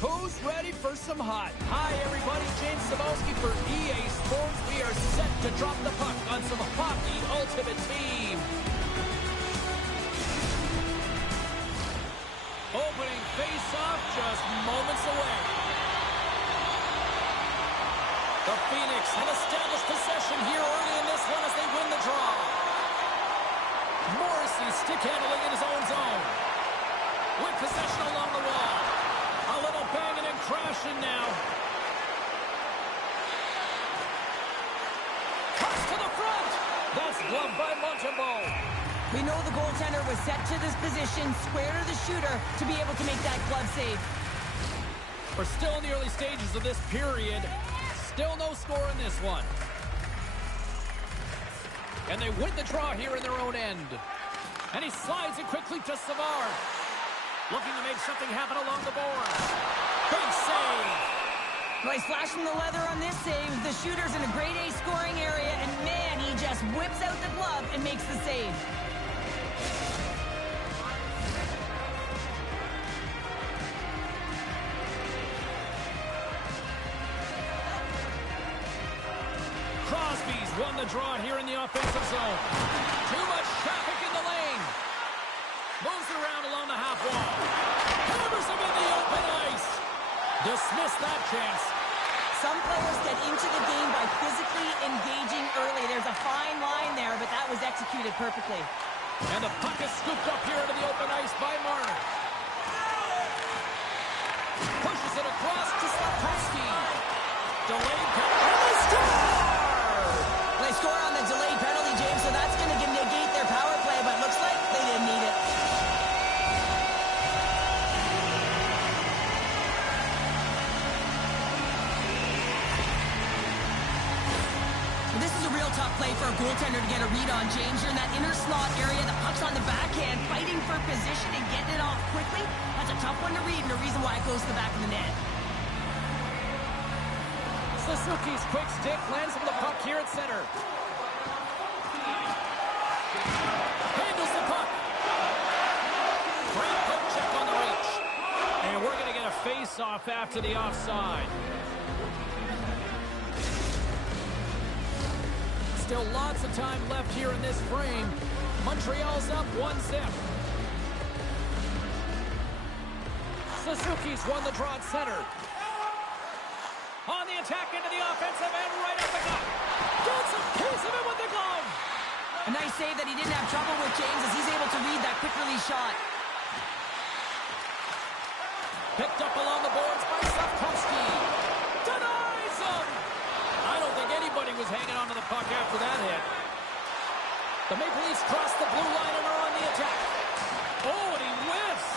Who's ready for some hot? Hi, everybody. James Cebulski for EA Sports. We are set to drop the puck on some Hockey Ultimate Team. Opening face-off just moments away. The Phoenix have established possession here early in this one as they win the draw. Morrissey stick handling in his own zone. With possession along the wall. A little banging and crashing now. Cuts to the front. That's gloved by Montembeault. We know the goaltender was set to this position, square to the shooter, to be able to make that glove save. We're still in the early stages of this period. Still no score in this one. And they win the draw here in their own end. And he slides it quickly to Savard. Looking to make something happen along the boards. Big save. Nice flash from the leather on this save. The shooter's in a grade A scoring area, and man, he just whips out the glove and makes the save. Crosby's won the draw here in the offensive zone. Too much traffic in the lane. Moves it around along the half wall. Hammers him in the open ice. Dismiss that chance. Some players get into the game by physically engaging early. There's a fine line there, but that was executed perfectly. And the puck is scooped up here to the open ice by Marner. Pushes it across to Slafkovsky. Delayed penalty. And they score! They score on the delayed penalty, James, so that's going to negate their power play, but looks like they didn't need it. This is a real tough play for a goaltender to get a read on, James. You're in that inner slot area, the puck's on the backhand, fighting for position and getting it off quickly. That's a tough one to read, and the reason why it goes to the back of the net. Suzuki's quick stick lands him the puck here at center. Handles the puck. Great poke check on the reach. And we're going to get a face-off after the offside. Still lots of time left here in this frame. Montreal's up 1-0. Suzuki's won the draw at center. On the attack into the offensive end, right up the gut. Gets a piece of it with the glove. A nice save that he didn't have trouble with, James, as he's able to read that quick release shot. Picked up along the boards by Slafkovsky. Denies him. I don't think anybody was hanging onto the puck after that hit. The Maple Leafs cross the blue line and are on the attack. Oh, and he whiffs.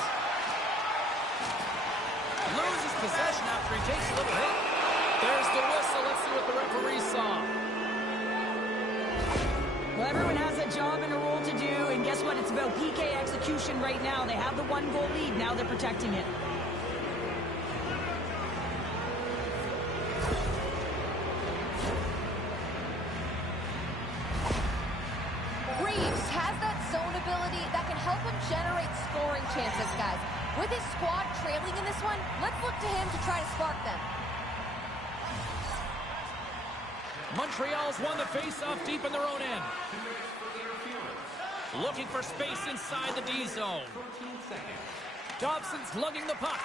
Loses possession after he takes a little hit. There's the whistle. Let's see what the referee saw. Well, everyone has a job and a role to do, and guess what? It's about PK execution right now. They have the one-goal lead. Now they're protecting it. Reeves has that zone ability that can help him generate scoring chances, guys. With his squad trailing in this one, let's look to him to try to spark them. Montreal's won the face-off deep in their own end. Looking for space inside the D zone. Dobson's lugging the puck.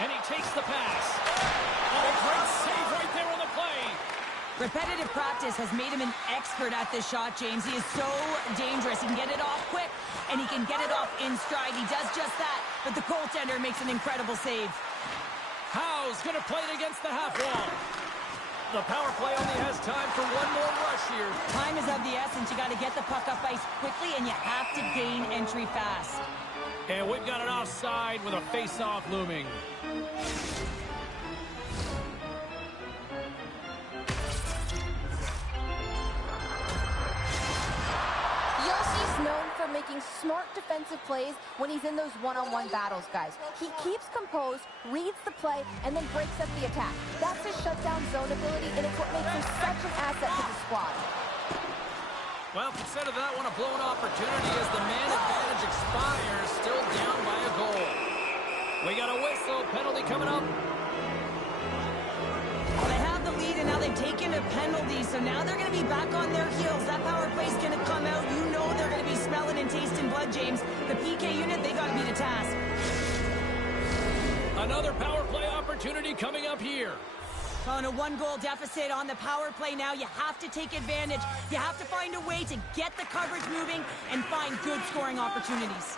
And he takes the pass. Oh, a great save right there on the play. Repetitive practice has made him an expert at this shot, James. He is so dangerous. He can get it off quick, and he can get it off in stride. He does just that, but the goaltender makes an incredible save. Howe's going to play it against the half wall. The power play only has time for one more rush here. Time is of the essence. You got to get the puck up ice quickly, and you have to gain entry fast. And we've got an offside with a face-off looming. Yossi's known for making smart defensive plays when he's in those one-on-one battles, guys. He keeps composed, reads the play, and then breaks up the attack. That's his shutdown zone ability, and it's what makes him such an asset to the squad. Well, consider that one a blown opportunity as the man advantage expires, still down by a goal. We now they're going to be back on their heels. That power play's going to come out. You know they're going to be smelling and tasting blood, James. The PK unit, they got to be the task. Another power play opportunity coming up here. On a one-goal deficit on the power play now, you have to take advantage. You have to find a way to get the coverage moving and find good scoring opportunities.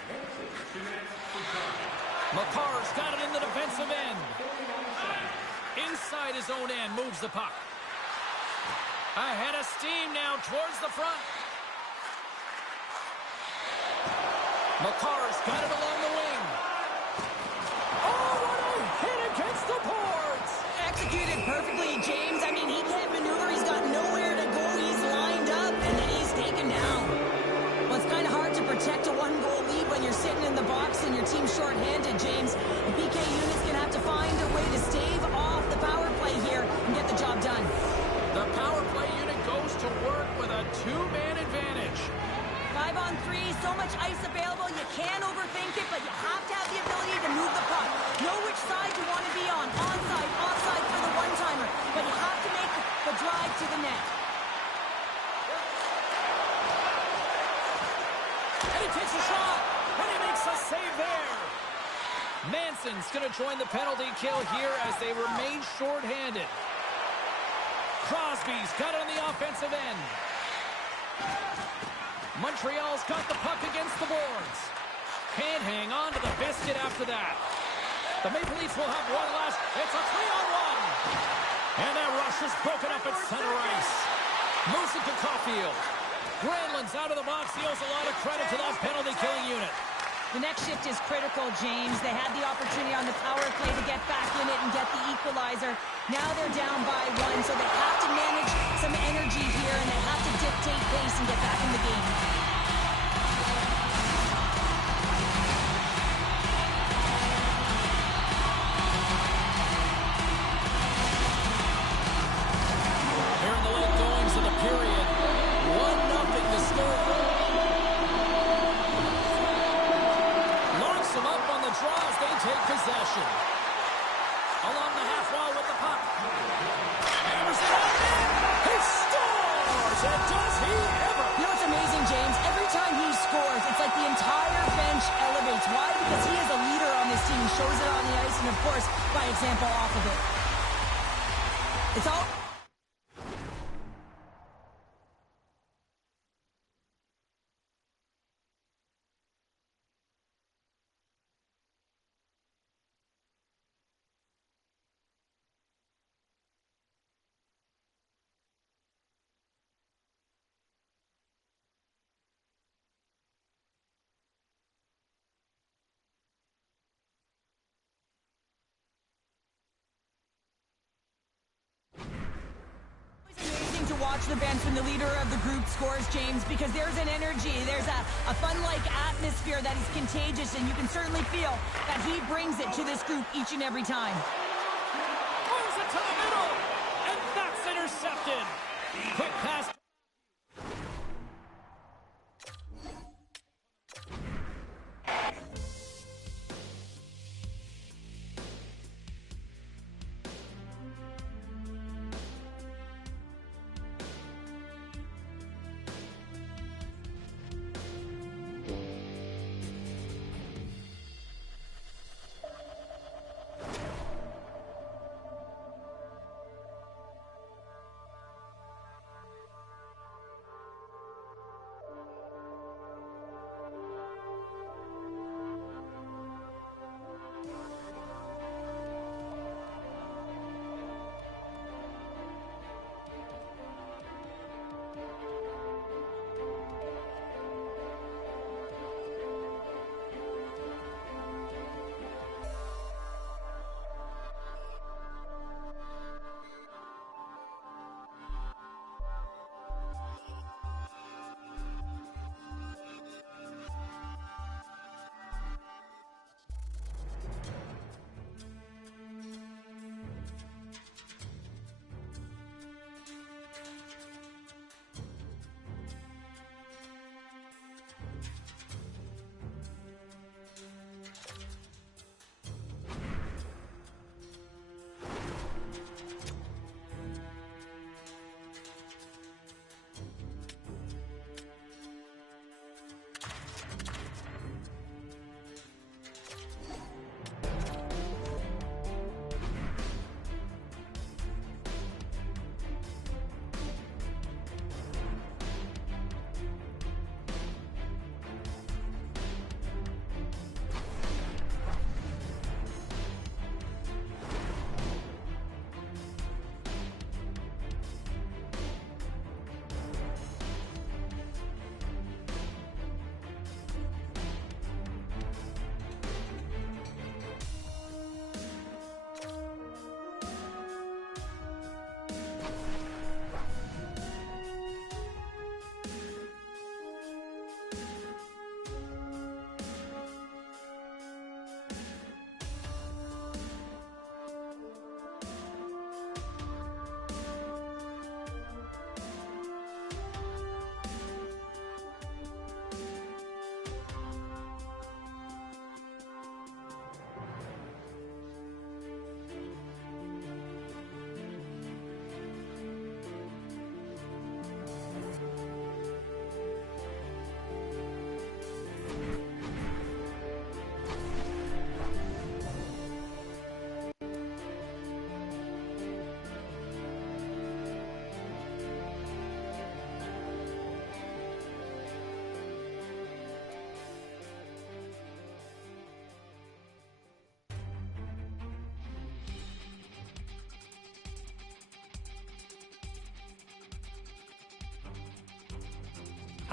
Makar's got it in the defensive end. Inside his own end, moves the puck. Ahead of steam now towards the front. Makar's got it along the wing. Oh, what a hit against the boards! Executed perfectly, James. I mean, he can't maneuver. He's got nowhere to go. He's lined up, and then he's taken down. Well, it's kind of hard to protect a one-goal lead when you're sitting in the box and your team's short-handed, James. The PK unit's going to have to find a way to stave off the power play here and get the job done. The power play unit goes to work with a two-man advantage. 5-on-3, so much ice available. You can't overthink it, but you have to have the ability to move the puck. Know which side you want to be on. Onside, offside for the one-timer. But you have to make the drive to the net. And he takes a shot, and he makes a save there. Manson's going to join the penalty kill here as they remain short-handed. Crosby's got it on the offensive end. Montreal's got the puck against the boards. Can't hang on to the biscuit after that. The Maple Leafs will have one last. It's a 3-on-1. And that rush is broken up at center ice. Moves it to Caulfield. Granlund's out of the box. He owes a lot of credit to that penalty-killing unit. The next shift is critical, James. They had the opportunity on the power play to get back in it and get the equalizer. Now they're down by one, so they have to manage some energy here, and they have to dictate pace and get back in the game. Here in the late goings of the period, 1-0 to score. Them up on the draw as they take possession. Along the half wall with the puck. Hammers it out in. He scores! And does he ever? You know what's amazing, James? Every time he scores, it's like the entire bench elevates. Why? Because he is a leader on this team. He shows it on the ice and, of course, by example off of it. It's all... to watch the bench when the leader of the group scores, James, because there's an energy, there's a fun-like atmosphere that is contagious, and you can certainly feel that he brings it to this group each and every time. Moves it to the middle, and that's intercepted. Quick pass.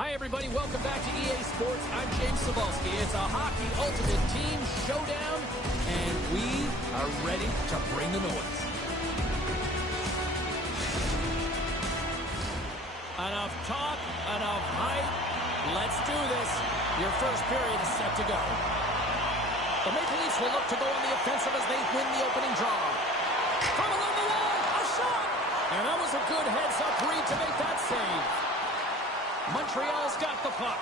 Hi, everybody. Welcome back to EA Sports. I'm James Cebulski. It's a Hockey Ultimate Team Showdown, and we are ready to bring the noise. Enough talk, enough hype. Let's do this. Your first period is set to go. The Maple Leafs will look to go on the offensive as they win the opening draw. From along the wall, a shot! And that was a good heads-up read to make that save. Montreal's got the puck.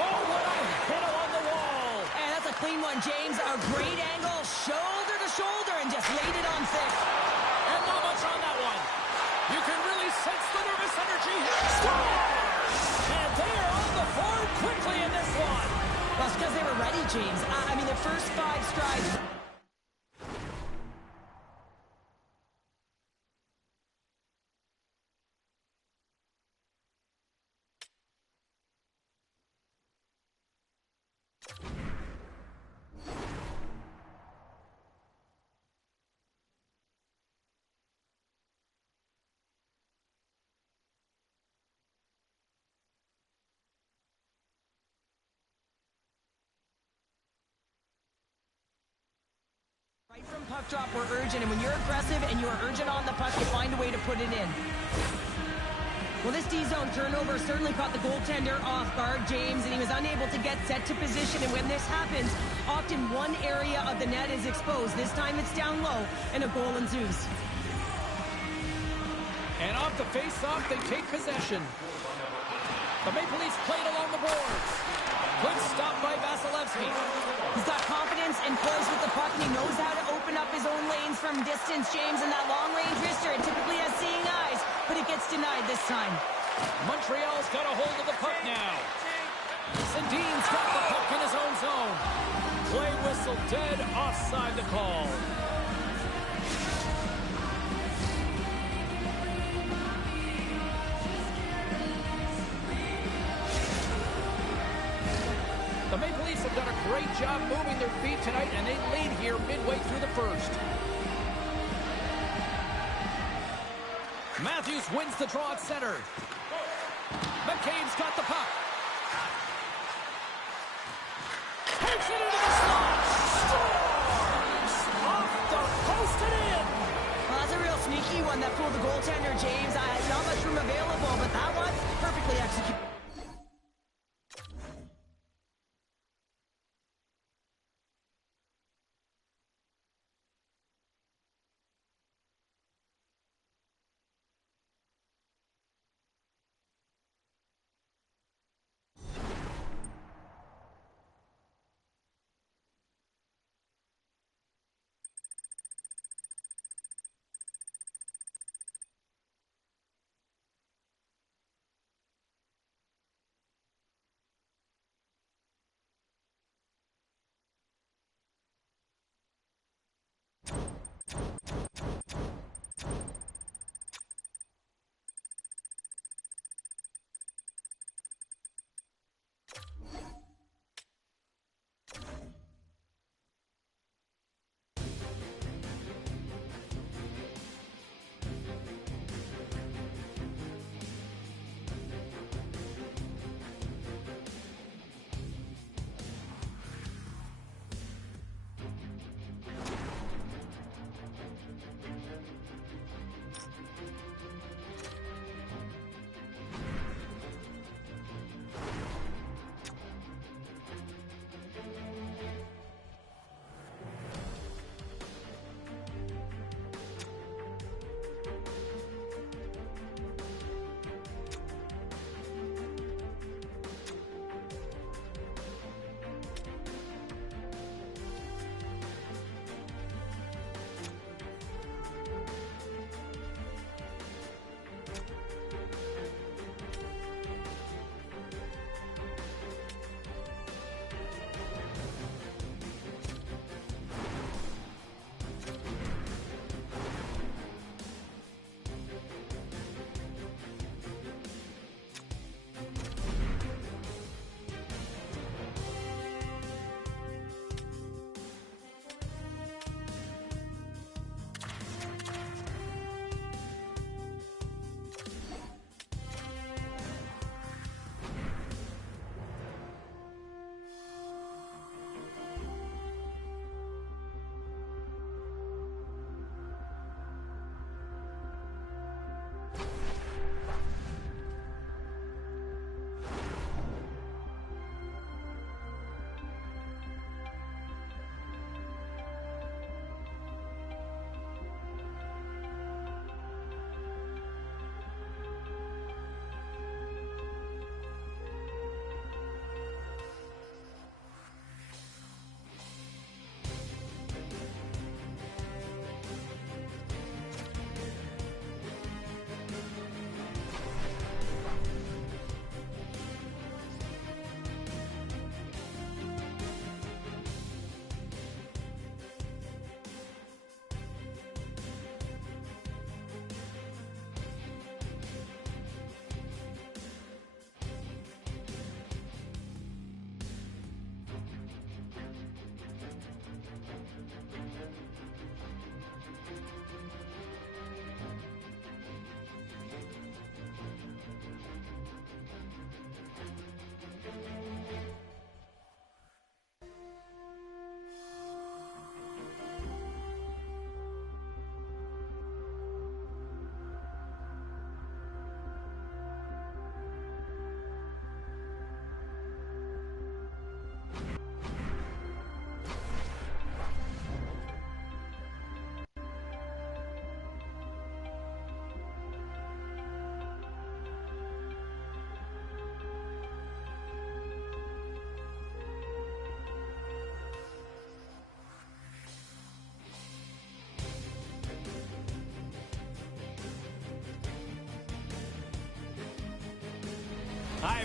Oh, what a hit along the wall. And that's a clean one, James. A great angle, shoulder to shoulder, and just laid it on thick. And not much on that one. You can really sense the nervous energy here. Scores! And they are on the board quickly in this one. Well, it's because they were ready, James. I mean, the first 5 strides... Right from puck drop, we're urgent, and when you're aggressive and you're urgent on the puck, you find a way to put it in. Well, this D-zone turnover certainly caught the goaltender off guard, James, and he was unable to get set to position, and when this happens, often one area of the net is exposed. This time it's down low, and a goal ensues. And off the face-off, they take possession. The Maple Leafs played along the boards. Good stop by Vasilevsky. He's got confidence and poise with the puck, and he knows how to open up his own lanes from distance, James, and that long-range wrister. It typically has seeing eyes, but it gets denied this time. Montreal's got a hold of the puck now. Sandin's got the puck in his own zone. Play whistle dead, offside the call. The Maple Leafs have done a great job moving their feet tonight, and they lead here midway through the first. Matthews wins the draw at center. McCabe's got the puck. Takes it into the slot. Scores! Off the post and in. Well, that's a real sneaky one that fooled the goaltender, James. Not much room available, but that one, perfectly executed.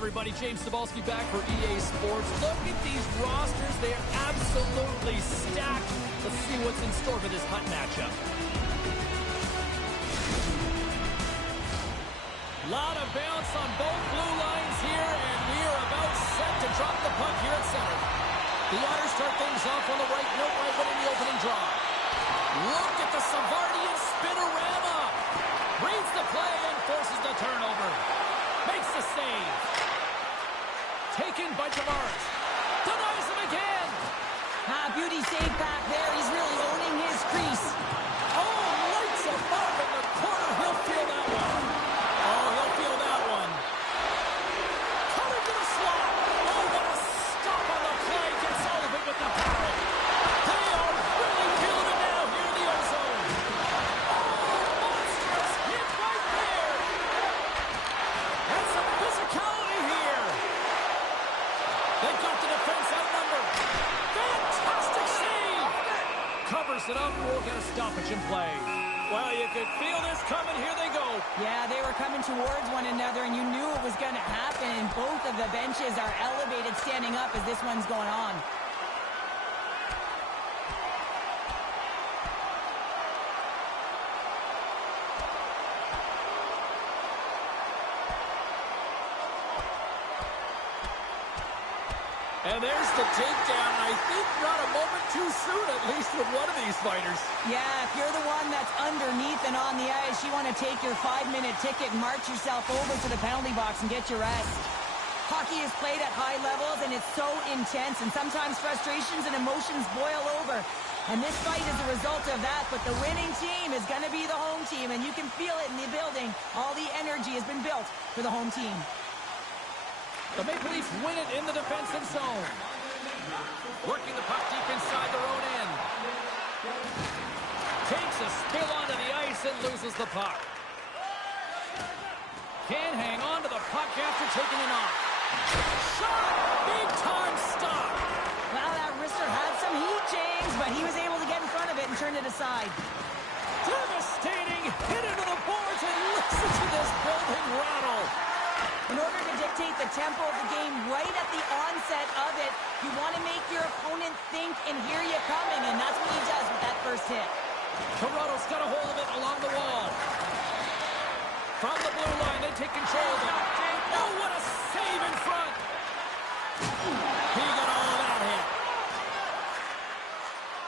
everybody, James Cebulski back for EA Sports. Look at these rosters. They are absolutely stacked. Let's see what's in store for this hot matchup. Lot of bounce on both blue lines here, and we are about set to drop the puck here at center. The Otters start things off on the right, no right one in the opening draw. Look at the Savardian spinorama. Reads the play and forces the turnover. Makes the save. Taken by Tavares. Denies him again. Beauty save back there. He's really owning his crease. Oh, lights above in the corner. He'll feel that one. Oh, he'll feel that one. Cut into the slot. Oh, what a stop on the play. Gets all of it with the barrel. They are really feeling it now here in the ozone. Oh, monstrous hit right there. And some physicality here. They've got the defense outnumbered. Fantastic save. Covers it up. We'll get a stoppage in play. Well, you could feel this coming. Here they go. Yeah, they were coming towards one another, and you knew it was going to happen. Both of the benches are elevated, standing up as this one's going on. And there's the takedown. I think not a moment too soon, at least with one of these fighters. Yeah, if you're the one that's underneath and on the ice, you want to take your 5-minute ticket and march yourself over to the penalty box and get your rest. Hockey is played at high levels, and it's so intense, and sometimes frustrations and emotions boil over. And this fight is a result of that, but the winning team is going to be the home team, and you can feel it in the building. All the energy has been built for the home team. The Maple Leafs win it in the defensive zone. Working the puck deep inside their own end. Takes a spill onto the ice and loses the puck. Can't hang on to the puck after taking it off. Shot! Big time stop! Well, that wrister had some heat, James, but he was able to get in front of it and turn it aside. Devastating hit into the boards, and listen to this building rattle. In order to dictate the tempo of the game right at the onset of it, you want to make your opponent think and hear you coming, and that's what he does with that first hit. Toronto's got a hold of it along the wall. From the blue line, they take control of it. Oh, what a save in front. He got all of that hit.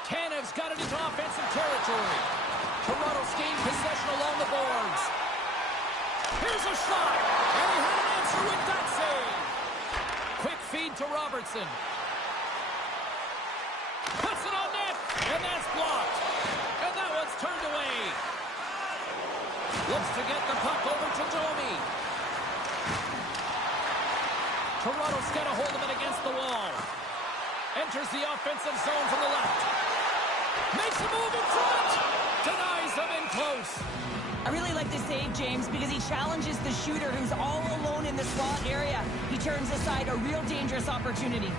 Tanev's got it into offensive territory. Toronto's gained possession along the boards. Here's a shot, and he had an answer with that save. Quick feed to Robertson. Puts it on net, and that's blocked. And that one's turned away. Looks to get the puck over to Domi. Toronto's got a hold of it against the wall. Enters the offensive zone from the left. Makes a move in front. Denies him in close. I really like this save, James, because he challenges the shooter who's all alone in the slot area. He turns aside a real dangerous opportunity.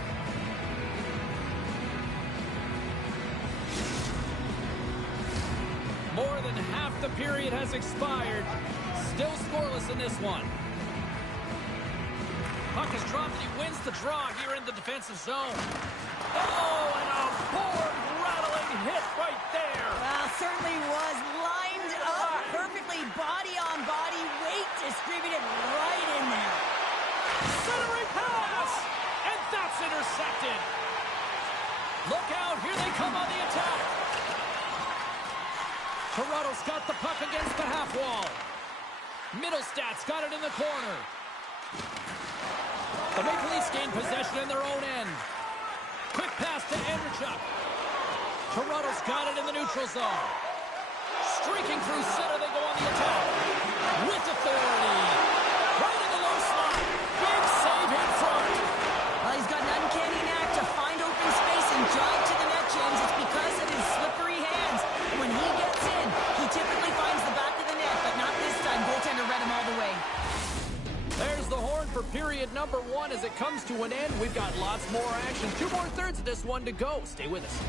More than half the period has expired. Still scoreless in this one. Puck is dropped and he wins the draw here in the defensive zone. Oh, and a board-rattling hit right there. Well, certainly was lined up perfectly, body on body, weight distributed right in there. Centering pass, and that's intercepted. Look out, here they come on the attack. Toronto's got the puck against the half wall. Middlestad's got it in the corner. The Maple Leafs gain possession in their own end. Quick pass to Andrechuk. Toronto's got it in the neutral zone. Streaking through center, they go on the attack. With authority. Right in the low slot. Big save in front. Well, he's got an uncanny knack to find open space and drive to the net, James. It's because of his slippery hands. When he gets in, he typically finds the back of the net, but not this time. Goaltender read him all the way. There's the horn for period number 1 as it comes to an end. We've got lots more action. 2 more thirds of this one to go. Stay with us.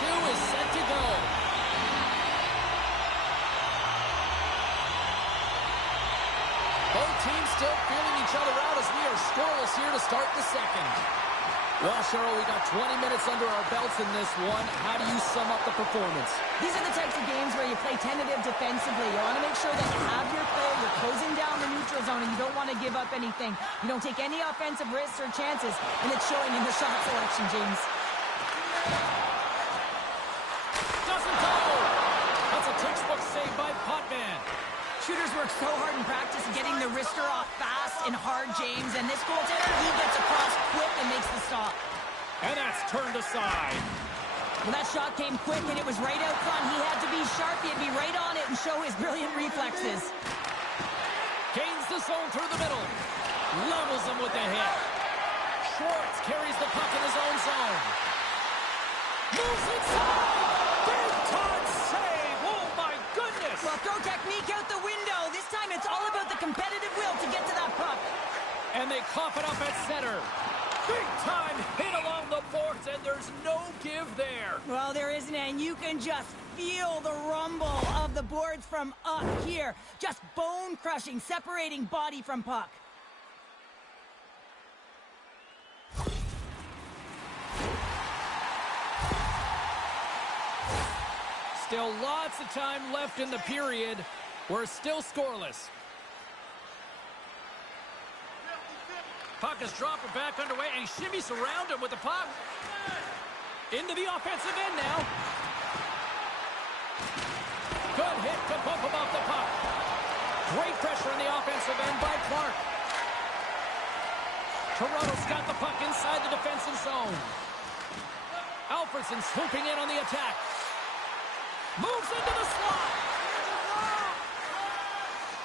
two is set to go. Both teams still feeling each other out as we are scoreless here to start the second. Well, Cheryl, we got 20 minutes under our belts in this one. How do you sum up the performance? These are the types of games where you play tentative defensively. You want to make sure that you have your play, you're closing down the neutral zone, and you don't want to give up anything. You don't take any offensive risks or chances, and it's showing in the shot selection, James. Doesn't go! That's a textbook save by Potvin. Shooters work so hard in practice getting the wrister off fast and hard, James, and this goaltender, he gets across quick and makes the stop. And that's turned aside. Well, that shot came quick, and it was right out front. He had to be sharp. He had to be right on it and show his brilliant reflexes. Gains the zone through the middle. Levels him with the hit. Schwartz carries the puck in his own zone. Moves inside! Big time save! Oh, my goodness! Well, throw technique out the window. This time it's all about the competitive will to get to that puck. And they cough it up at center. Big time hit along the boards, and there's no give there. Well, there isn't, and you can just feel the rumble of the boards from up here. Just bone-crushing, separating body from puck. Still lots of time left in the period. We're still scoreless. Puck is dropped and back underway, and he shimmies around him with the puck. Into the offensive end now. Good hit to bump him off the puck. Great pressure in the offensive end by Clark. Toronto's got the puck inside the defensive zone. Alfredsson swooping in on the attack. Moves into the slot.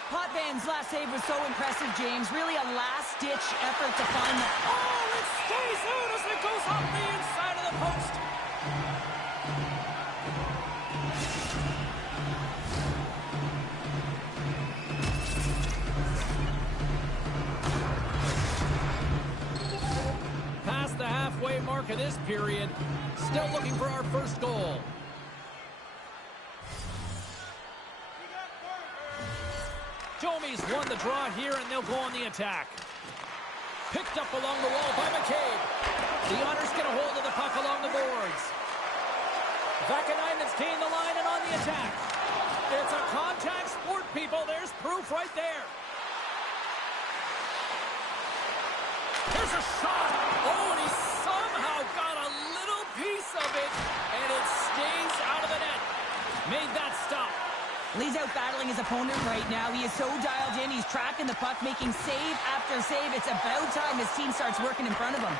Potvin's last save was so impressive, James. Really a last-ditch effort to find that. Oh, it stays out as it goes off the inside of the post. Past the halfway mark of this period. Still looking for our first goal. Domi's won the draw here, and they'll go on the attack. Picked up along the wall by McCabe. The Otters get a hold of the puck along the boards. Vakanainen's gained the line and on the attack. It's a contact sport, people. There's proof right there. Here's a shot. Oh, and he somehow got a little piece of it, and it stays out of the net. Made that stop. He's out battling his opponent right now. He is so dialed in. He's tracking the puck, making save after save. It's about time his team starts working in front of him.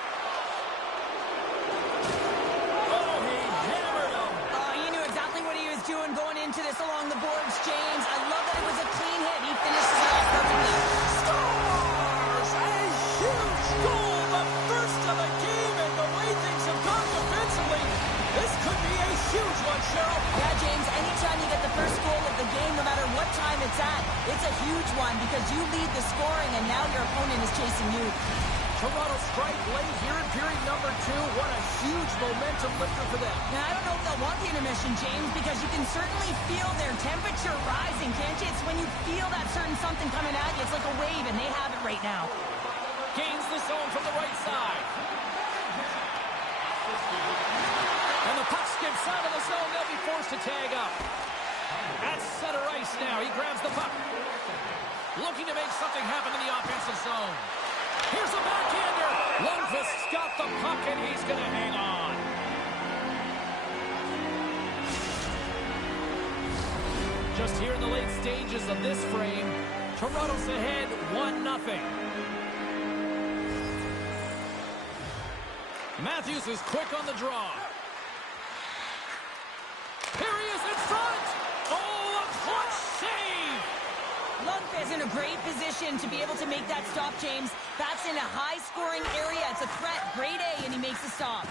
Oh, he hammered him. He knew exactly what he was doing going into this along the boards, James. I love that it was a clean hit. He finishes it off perfectly. Scores! A huge goal, the first of the game, and the way things have gone defensively, this could be a huge one, Cheryl. Yeah, James, anytime you get the first goal of the game, no matter what time it's at, it's a huge one because you lead the scoring and now your opponent is chasing you. Toronto strike late here in period number 2. What a huge momentum lifter for them. Now, I don't know if they'll want the intermission, James, because you can certainly feel their temperature rising, can't you? It's when you feel that certain something coming at you. It's like a wave, and they have it right now. Gains the zone from the right side. And the puck skips out of the zone. They'll be forced to tag up. At center ice now. He grabs the puck. Looking to make something happen in the offensive zone. Here's a backhander. Lundqvist's got the puck, and he's going to hang on. Just here in the late stages of this frame, Toronto's ahead 1-0. Matthews is quick on the draw. Here he is in front. Oh, a clutch save. Lundqvist in a great position to be able to make that stop, James. That's in a high-scoring area. It's a threat. Grade A, and he makes the stop.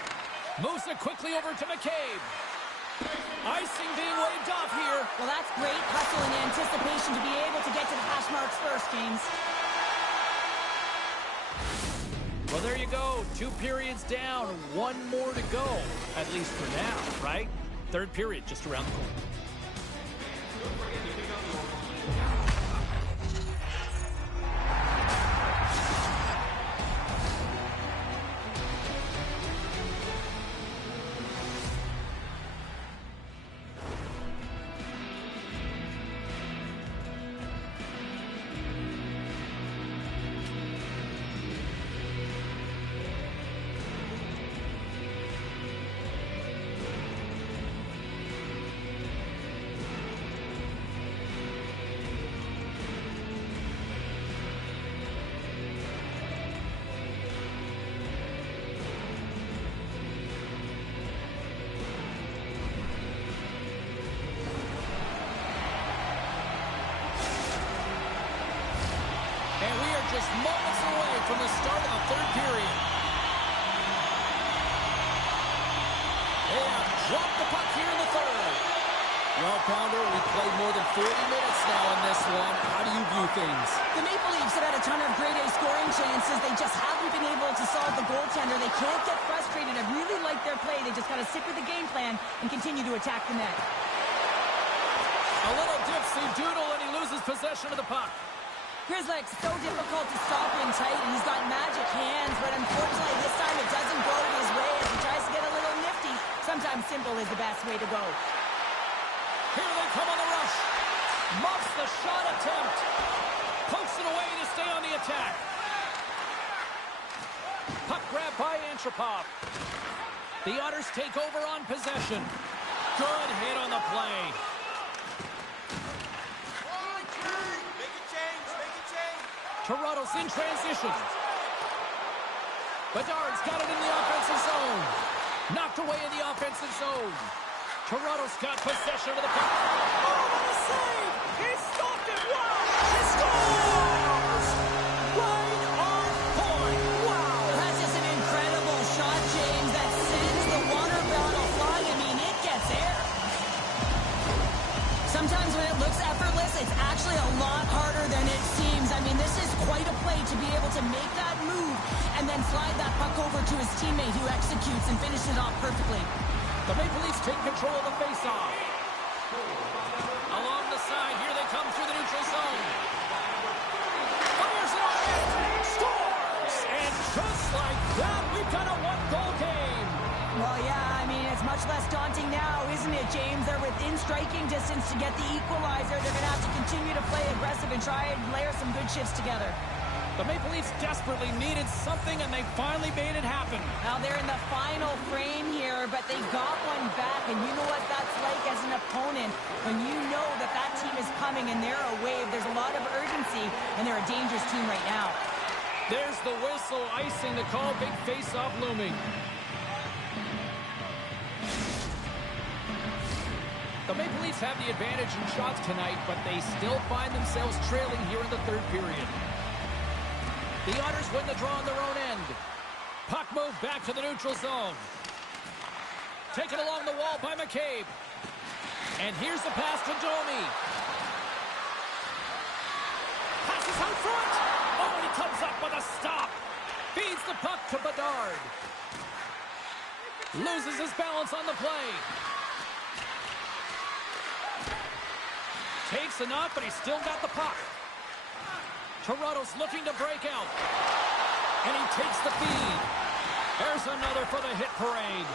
Moves it quickly over to McCabe. Icing being waved off here. Well, that's great hustle and anticipation to be able to get to the hash marks first, James. Well, there you go. 2 periods down, 1 more to go, at least for now, right? Third period just around the corner. Just moments away from the start of the third period. They have dropped the puck here in the third. Well, Pounder, we've played more than 40 minutes now in this one. How do you view things? The Maple Leafs have had a ton of grade A scoring chances. They just haven't been able to solve the goaltender. They can't get frustrated. I really like their play. They just got to stick with the game plan and continue to attack the net. A little dipsy doodle, and he loses possession of the puck. Grizzlick's so difficult to stop in tight, and he's got magic hands, but unfortunately this time it doesn't go his way as he tries to get a little nifty. Sometimes simple is the best way to go. Here they come on the rush. Muffs the shot attempt. Pokes it away to stay on the attack. Puck grab by Antropov. The Otters take over on possession. Good hit on the play. Toronto's in transition. Bedard's got it in the offensive zone. Knocked away in the offensive zone. Toronto's got possession of the puck. Oh, what a save! He stopped it! Wow! He scores! Right on point! Wow! That's just an incredible shot, James, that sends the water bottle flying. I mean, it gets air. Sometimes when it looks effortless, it's actually a lot harder than it seems. I mean, this is quite a play to be able to make that move and then slide that puck over to his teammate who executes and finishes it off perfectly. The Maple Leafs take control of the faceoff. Along the side, here they come through the neutral zone. Fires it on net, scores! And just like that, we've got a 1-goal game. Well, yeah, I mean, it's much less daunting now, isn't it, James? They're within striking distance to get the equalizer. They're going to have to continue to play aggressive and try and layer some good shifts together. The Maple Leafs desperately needed something, and they finally made it happen. Now, they're in the final frame here, but they got one back, and you know what that's like as an opponent. When you know that that team is coming and they're a wave, there's a lot of urgency, and they're a dangerous team right now. There's the whistle, icing the call, big face-off looming. The Maple Leafs have the advantage in shots tonight, but they still find themselves trailing here in the third period. The Otters win the draw on their own end. Puck moved back to the neutral zone. Taken along the wall by McCabe. And here's the pass to Domi. Passes out front. Oh, and he comes up with a stop. Feeds the puck to Bedard. Loses his balance on the play. Takes a knock, but he's still got the puck. Toronto's looking to break out. And he takes the feed. There's another for the hit parade.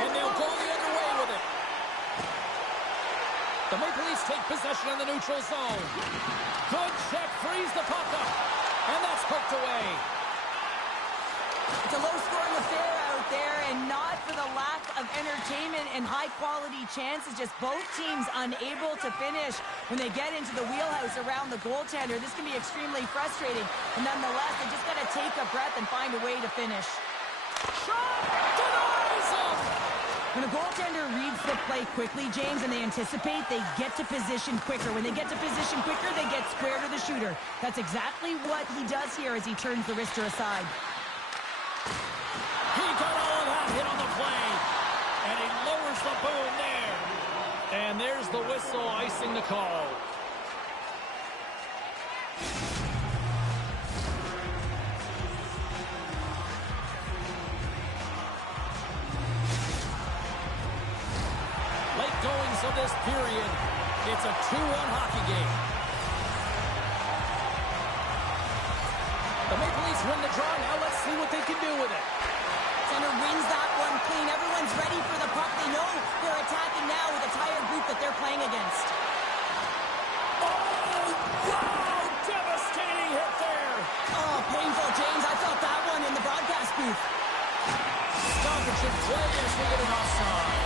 And they'll go the other way with it. The Maple Leafs take possession in the neutral zone. Good check, frees the puck up. And that's hooked away. It's a low-scoring affair out there, and not for the lack of entertainment and high-quality chances. Just both teams unable to finish when they get into the wheelhouse around the goaltender. This can be extremely frustrating, but nonetheless, they just got to take a breath and find a way to finish. Shot! Denies him! When a goaltender reads the play quickly, James, and they anticipate, they get to position quicker. When they get to position quicker, they get square to the shooter. That's exactly what he does here as he turns the wrister aside. He got all of that hit on the play. And he lowers the boom there. And there's the whistle icing the call. goings of this period. It's a 2-1 hockey game. The Maple Leafs win the draw. Now let's see what they can do with it. Center wins that one clean. Everyone's ready for the puck. They know they're attacking now with a tired group that they're playing against. Oh, wow! Devastating hit there. Oh, painful, James. I felt that one in the broadcast booth. Stoppage in play as we get an offside.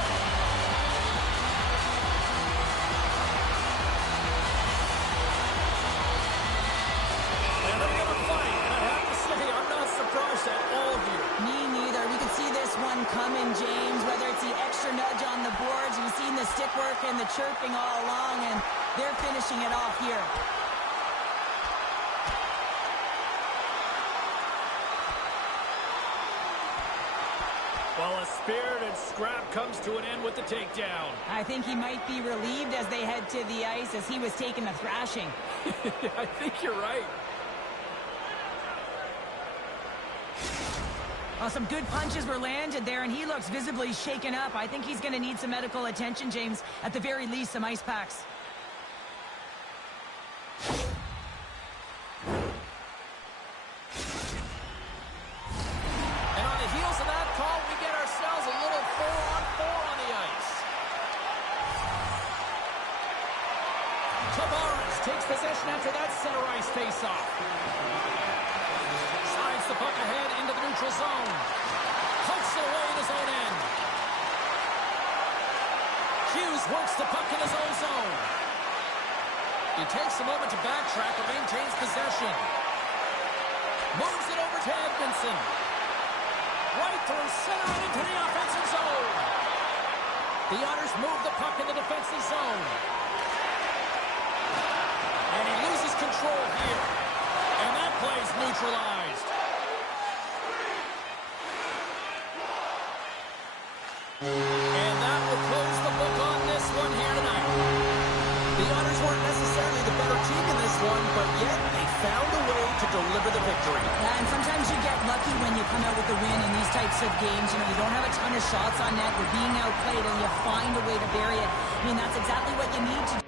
And they're going to fight. And I have to say, I'm not surprised at all here. Me neither. We could see this one coming, James. Whether it's the extra nudge on the boards, you've seen the stick work and the chirping all along, and they're finishing it off here. Well, a spirited scrap comes to an end with the takedown. I think he might be relieved as they head to the ice as he was taking the thrashing. I think you're right. Well, some good punches were landed there, and he looks visibly shaken up. I think he's going to need some medical attention, James. At the very least, some ice packs. And on the heels of that call, we get ourselves a little 4-on-4 on the ice. Tavares takes possession after that center ice face-off. Slides the puck ahead into the neutral zone. Pokes it away in his own end. Hughes works the puck in his own zone. He takes a moment to backtrack and maintains possession. Moves it over to Edmondson. Right through center and into the offensive zone. The Otters move the puck in the defensive zone. And he loses control here. And that play's neutralized. And that will close the book on this one here tonight. The Otters weren't necessarily the better team in this one, but yet they found a way to deliver the victory. Yeah, and sometimes you get lucky when you come out with the win in these types of games. You know, you don't have a ton of shots on net. You're being outplayed, and you find a way to bury it. I mean, that's exactly what you need to do.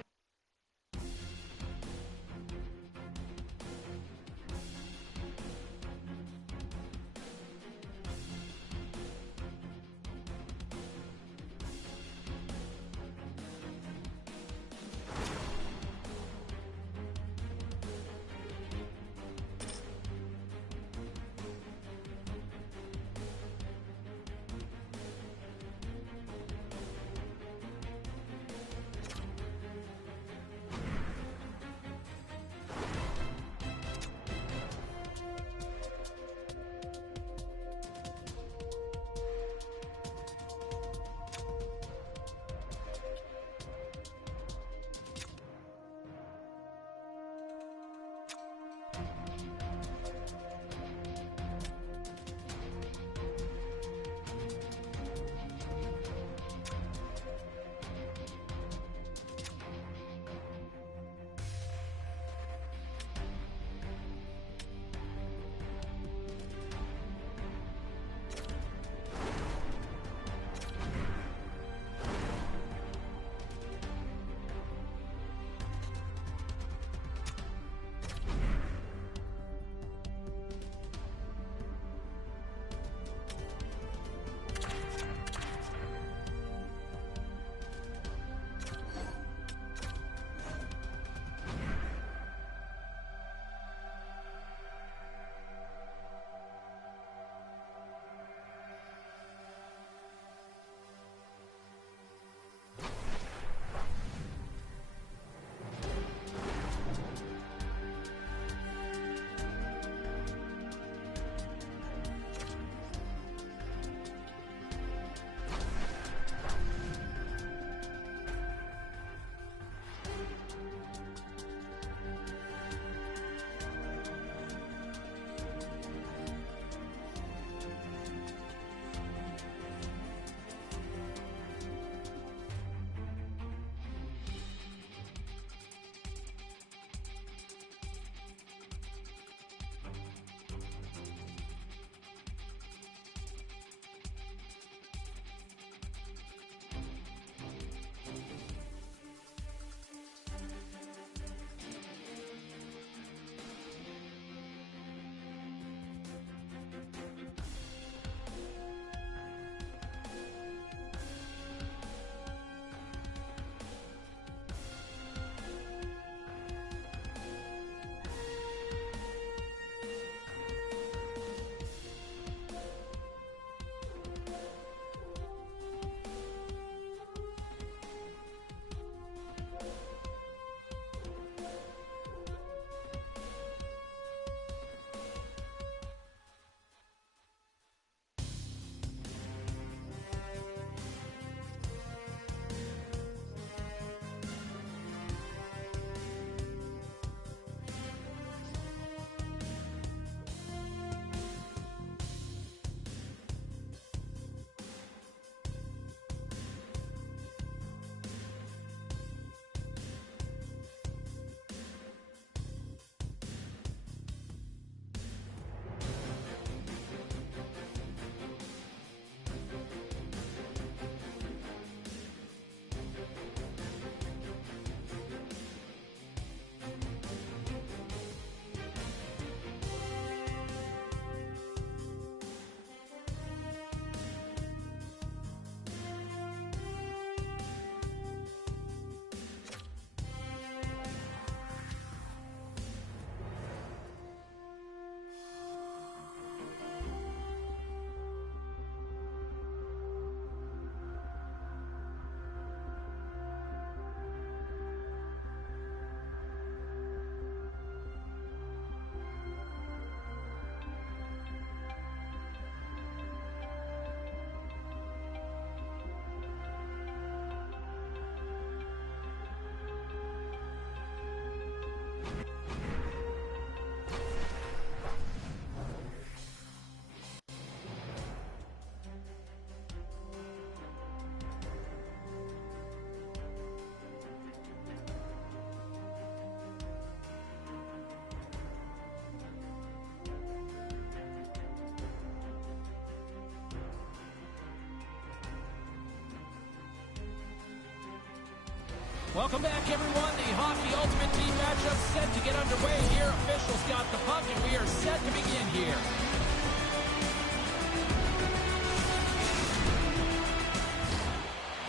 Welcome back, everyone. The Hockey Ultimate Team matchup set to get underway here. Officials got the puck, and we are set to begin here.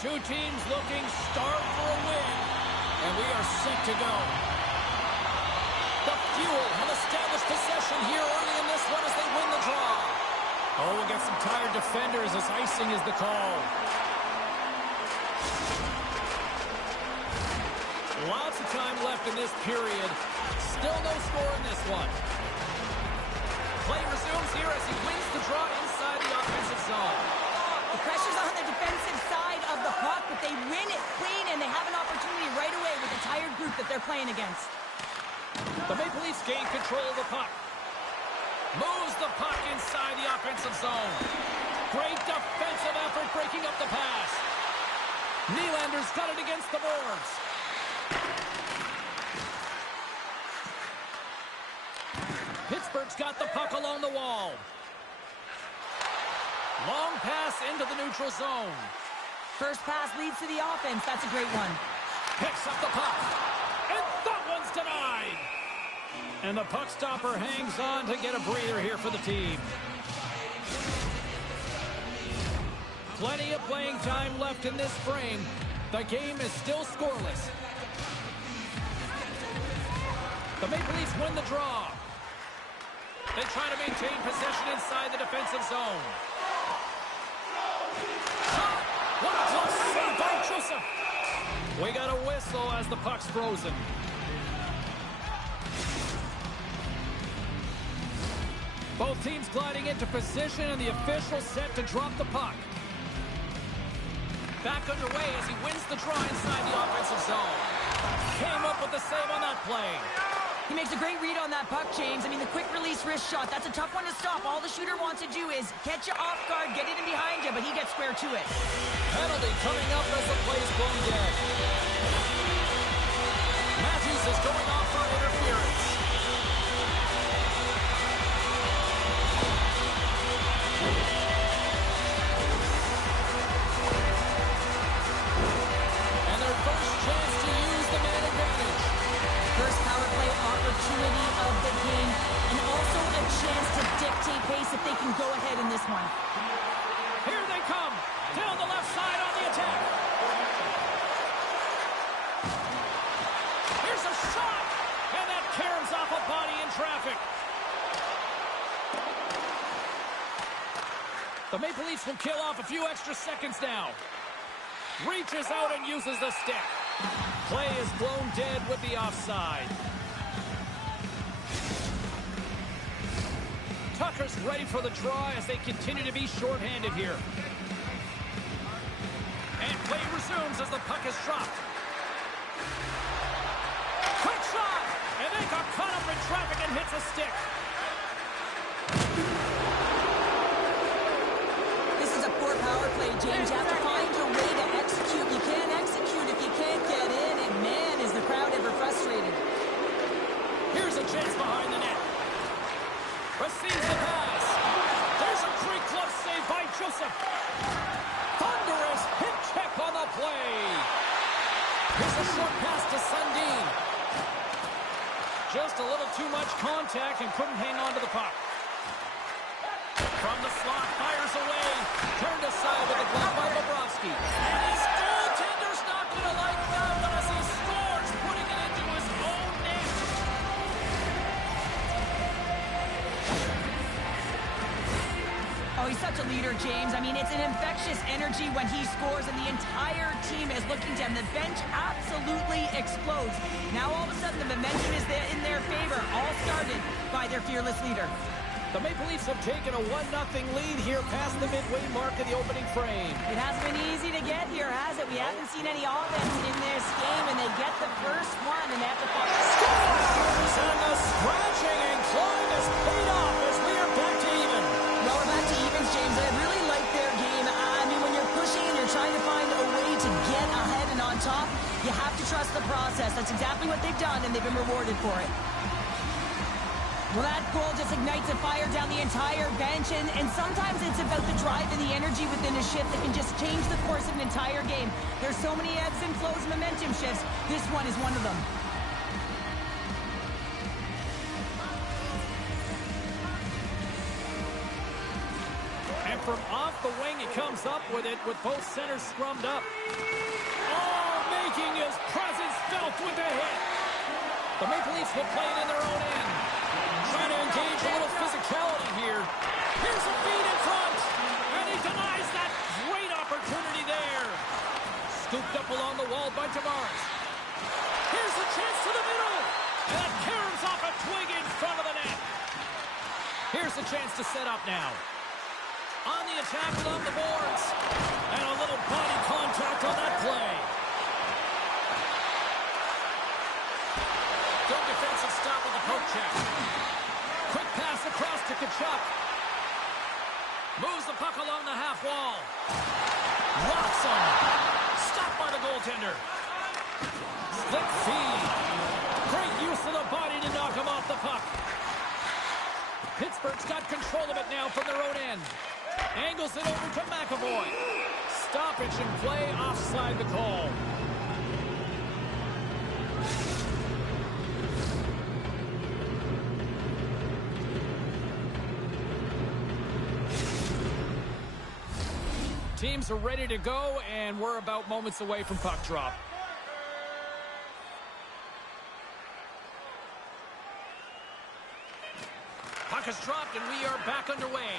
Two teams looking starved for a win, and we are set to go. The Fuel have established possession here early in this one as they win the draw. Oh, we'll get some tired defenders as icing is the call. Lots of time left in this period. Still no score in this one. Play resumes here as he wins the draw inside the offensive zone. The pressure's on the defensive side of the puck, but they win it clean, and they have an opportunity right away with the tired group that they're playing against. The Maple Leafs gain control of the puck. Moves the puck inside the offensive zone. Great defensive effort breaking up the pass. Nylander's got it against the boards. Pittsburgh's got the puck along the wall. Long pass into the neutral zone. First pass leads to the offense. That's a great one. Picks up the puck. And that one's denied. And the puck stopper hangs on to get a breather here for the team. Plenty of playing time left in this frame. The game is still scoreless. The Maple Leafs win the draw. They try to maintain possession inside the defensive zone. Shot! What a close save by Joseph! We got a whistle as the puck's frozen. Both teams gliding into position, and the official set to drop the puck. Back underway as he wins the draw inside the offensive zone. Came up with the save on that play. He makes a great read on that puck, James. I mean, the quick release wrist shot, that's a tough one to stop. All the shooter wants to do is catch you off guard, get it in behind you, but he gets square to it. Penalty coming up as the play's blown dead. Matthews is going off for interference. And their first chance to use the man advantage. First power play opportunity of the game, and also a chance to dictate pace if they can go ahead in this one. Here they come, down the left side on the attack. Here's a shot, and that caroms off a body in traffic. The Maple Leafs will kill off a few extra seconds now. Reaches out and uses the stick. Play is blown dead with the offside. Tucker's ready for the draw as they continue to be shorthanded here. And play resumes as the puck is dropped. Quick shot! And they got caught up in traffic and hits a stick. This is a poor power play, James. You have to find your way to execute. You can't execute if you can't get in, and man, is the crowd ever frustrated. Here's a chance behind the net. Receives the pass. There's a great glove save by Joseph. Thunderous hit check on the play. Here's a short pass to Sundin. Just a little too much contact and couldn't hang on to the puck. From the slot, fires away. Turned aside with the glove by Bobrovsky. And his goaltender's not going to like that, but as he scores, putting it into his own net. Oh, he's such a leader, James. I mean, it's an infectious energy when he scores, and the entire team is looking to him. The bench absolutely explodes. Now, all of a sudden, the momentum is there in their favor, all started by their fearless leader. The Maple Leafs have taken a 1-0 lead here past the midway mark of the opening frame. It hasn't been easy to get here, has it? We haven't seen any offense in this game, and they get the first one, and they have to follow. Scores! And the scratching and clawing is paid off as we are back to even. Well, we're back to evens, James. I really like their game. I mean, when you're pushing and you're trying to find a way to get ahead and on top, you have to trust the process. That's exactly what they've done, and they've been rewarded for it. Well, that goal just ignites a fire down the entire bench, and sometimes it's about the drive and the energy within a shift that can just change the course of an entire game. There's so many ebbs and flows, momentum shifts. This one is one of them. And from off the wing, he comes up with it with both centers scrummed up. Oh, making his presence felt with the hit. The Maple Leafs will play it in their own end. Trying to engage a little physicality here. Here's a feed in front. And he denies that great opportunity there. Scooped up along the wall by Tavares. Here's a chance to the middle. And it caroms off a twig in front of the net. Here's a chance to set up now. On the attack along the boards. And a little body contact on that play. Good defensive stop with the poke check. Quick pass across to Tkachuk. Moves the puck along the half wall. Rocks him. Stopped by the goaltender. Slick feed. Great use of the body to knock him off the puck. Pittsburgh's got control of it now from their own end. Angles it over to McAvoy. Stoppage in play, offside the call. Teams are ready to go, and we're about moments away from puck drop. Puck is dropped, and we are back underway.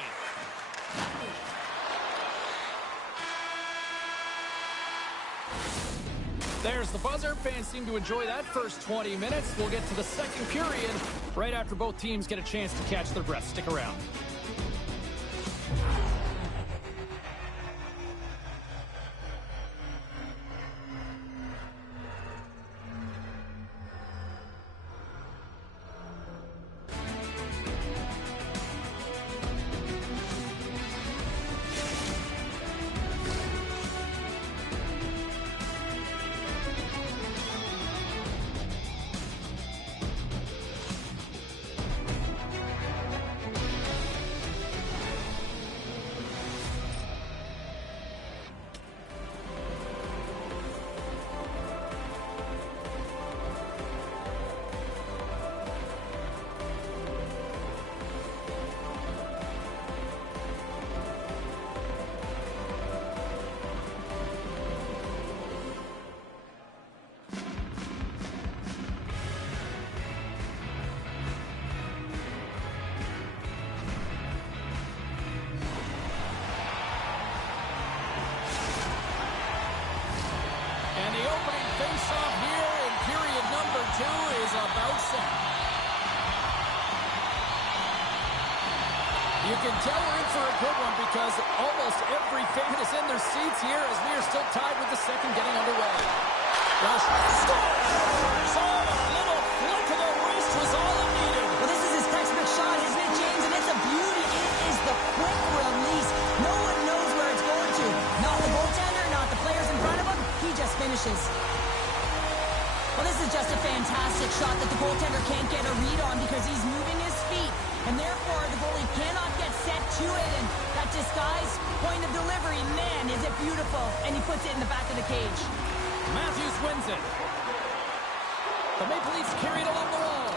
There's the buzzer. Fans seem to enjoy that first 20 minutes. We'll get to the second period right after both teams get a chance to catch their breath. Stick around. Face-off here in period number 2 is about set. You can tell we're in for a good one because almost every fan is in their seats here as we are still tied with the second getting underway. Rush scores! Oh, a little flick of the wrist was all it needed. Well, this is his textbook shot, isn't it, James? And it's a beauty. It is the quick release. No one knows where it's going to. Not the goaltender, not the players in front of him. He just finishes. Well, this is just a fantastic shot that the goaltender can't get a read on because he's moving his feet, and therefore the goalie cannot get set to it, and that disguise point of delivery, man, is it beautiful, and he puts it in the back of the cage. Matthews wins it. The Maple Leafs carry it along the wall.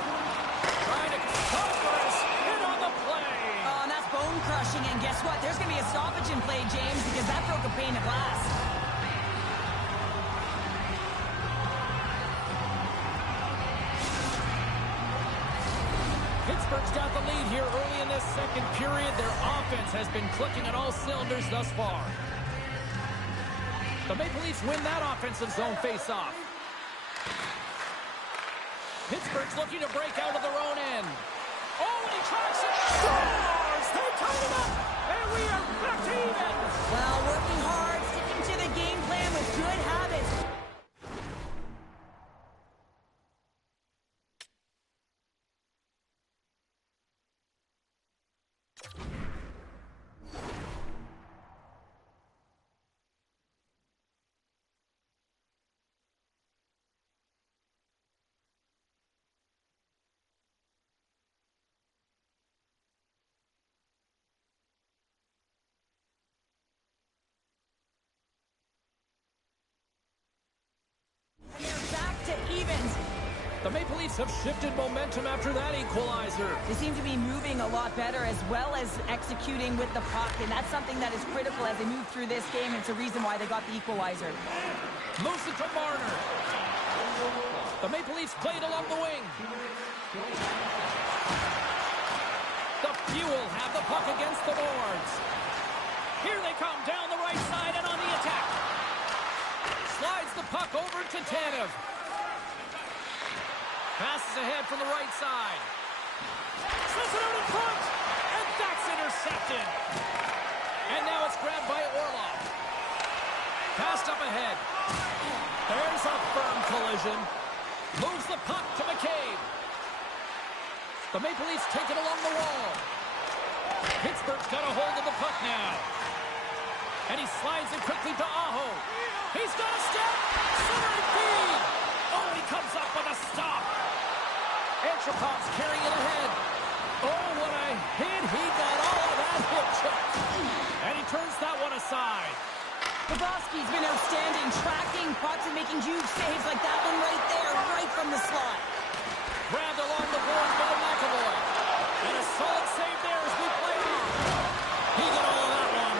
Trying to cover his hit on the play. Oh, and that's bone-crushing, and guess what? There's going to be a stoppage in play, James, because that broke a pane of glass. Pittsburgh's got the lead here early in this second period. Their offense has been clicking on all cylinders thus far. The Maple Leafs win that offensive zone face-off. Pittsburgh's looking to break out of their own end. Oh, and he tracks it. Scores! They tied it up, and we are back to even. Well, working hard, sticking to the game plan with good habits. The Maple Leafs have shifted momentum after that equalizer. They seem to be moving a lot better as well as executing with the puck, and that's something that is critical as they move through this game. It's a reason why they got the equalizer. Moves it to Marner. The Maple Leafs played along the wing. The Fuel have the puck against the boards. Here they come down the right side and on the attack. Slides the puck over to Tanev. Passes ahead from the right side. Sends it out in front. And that's intercepted. And now it's grabbed by Orlov. Passed up ahead. There's a firm collision. Moves the puck to McCabe. The Maple Leafs take it along the wall. Pittsburgh's got a hold of the puck now. And he slides it quickly to Aho. He's got a step. Centering feed. Oh, he comes up with a stop. Antropov's carrying it ahead. Oh, what a hit. He got all of that hit check. And he turns that one aside. Bobrovsky's been outstanding, tracking pucks and making huge saves like that one right there, right from the slot. Grabbed along the board by McAvoy. And a solid save there as we play on. He got all of that one.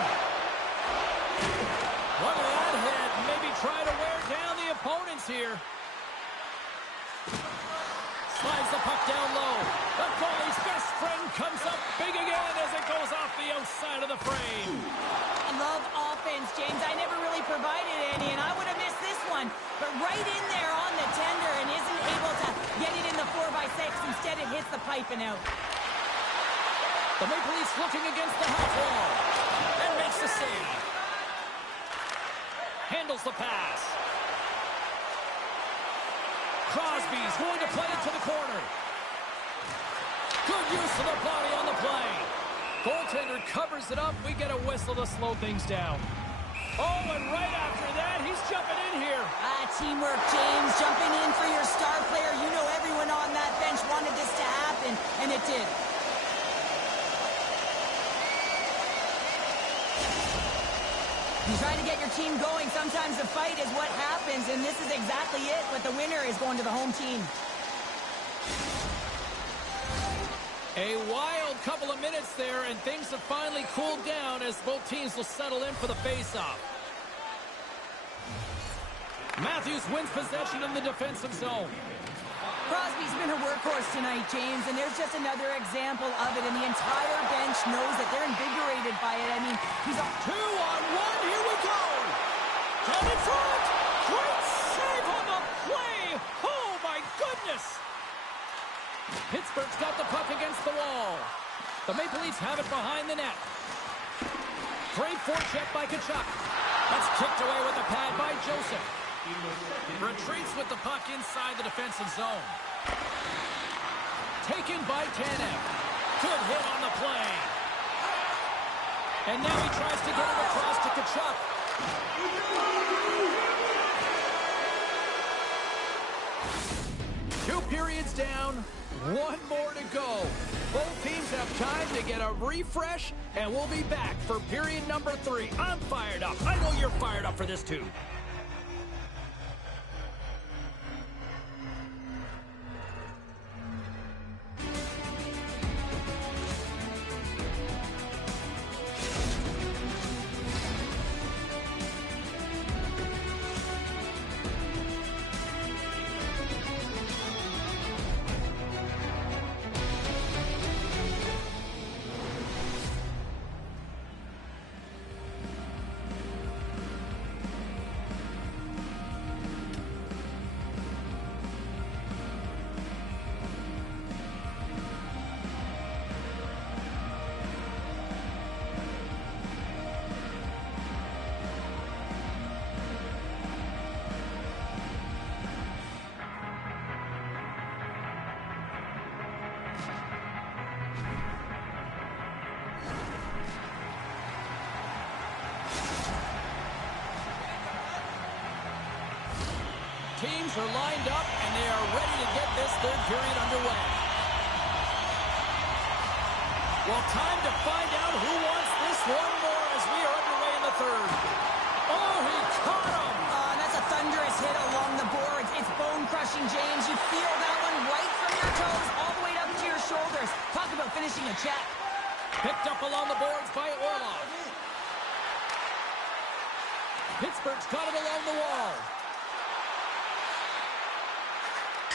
Look at that hit. Maybe try to wear down the opponents here. Slides the puck down low. The goalie's best friend comes up big again as it goes off the outside of the frame. I love offense, James. I never really provided any, and I would have missed this one. But right in there on the tender and isn't able to get it in the 4x6. Instead, it hits the pipe and out. The Maple Leafs looking against the half wall. And makes the save. Handles the pass. Crosby's going to play it to the corner. Good use of the body on the play. Goaltender covers it up. We get a whistle to slow things down. Oh, and right after that, he's jumping in here. Teamwork, James. Jumping in for your star player. You know everyone on that bench wanted this to happen, and it did. You try to get your team going. Sometimes the fight is what happens, and this is exactly it. But the winner is going to the home team. A wild couple of minutes there, and things have finally cooled down as both teams will settle in for the face-off. Matthews wins possession in the defensive zone. Crosby's been a workhorse tonight, James, and there's just another example of it, and the entire bench knows that they're invigorated by it. I mean, he's on 2-on-1. Here we go. Down in front. Great save on the play. Oh, my goodness. Pittsburgh's got the puck against the wall. The Maple Leafs have it behind the net. Great forecheck by Tkachuk. That's kicked away with the pad by Joseph. Retreats with the puck inside the defensive zone. Taken by Tanev. Good hit on the play. And now he tries to get it across to Tkachuk. Two periods down, one more to go. Both teams have time to get a refresh, and we'll be back for period number 3. I'm fired up. I know you're fired up for this too. Teams are lined up, and they are ready to get this third period underway. Well, time to find out who wants this one more as we are underway in the third. Oh, he caught him! That's a thunderous hit along the boards. It's bone-crushing, James. You feel that toes all the way up to your shoulders. Talk about finishing a check. Picked up along the boards by Orlov. Pittsburgh's got it along the wall.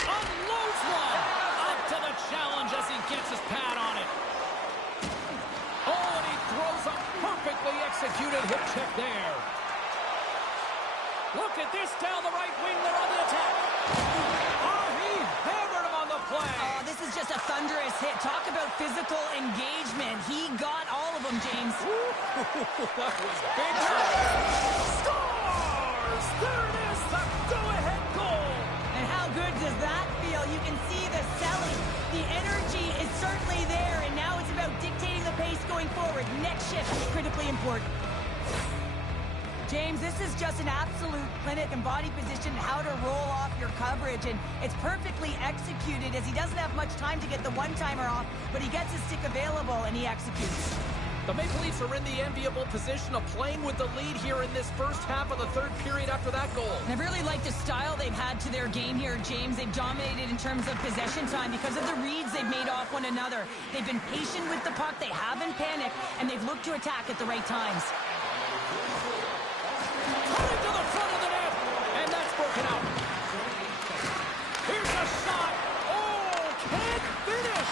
Unloads one. Up to the challenge as he gets his pad on it. Oh, and he throws a perfectly executed hip check there. Look at this down the right wing. They're on the attack. Oh, he hammered him on the play. Oh, this is just a thunderous hit. Talk about physical engagement. He got all of them, James. That was big. Scores! There it is, the go-ahead goal. And how good does that feel? You can see the selling. The energy is certainly there, and now it's about dictating the pace going forward. Next shift is critically important. James, this is just an absolute clinic and body position, how to roll off your coverage, and it's perfectly executed as he doesn't have much time to get the one-timer off, but he gets his stick available and he executes. The Maple Leafs are in the enviable position of playing with the lead here in this first half of the third period after that goal. And I really like the style they've had to their game here, James. They've dominated in terms of possession time because of the reads they've made off one another. They've been patient with the puck, they haven't panicked, and they've looked to attack at the right times. Coming to the front of the net, and that's broken out. Here's a shot. Oh, can't finish.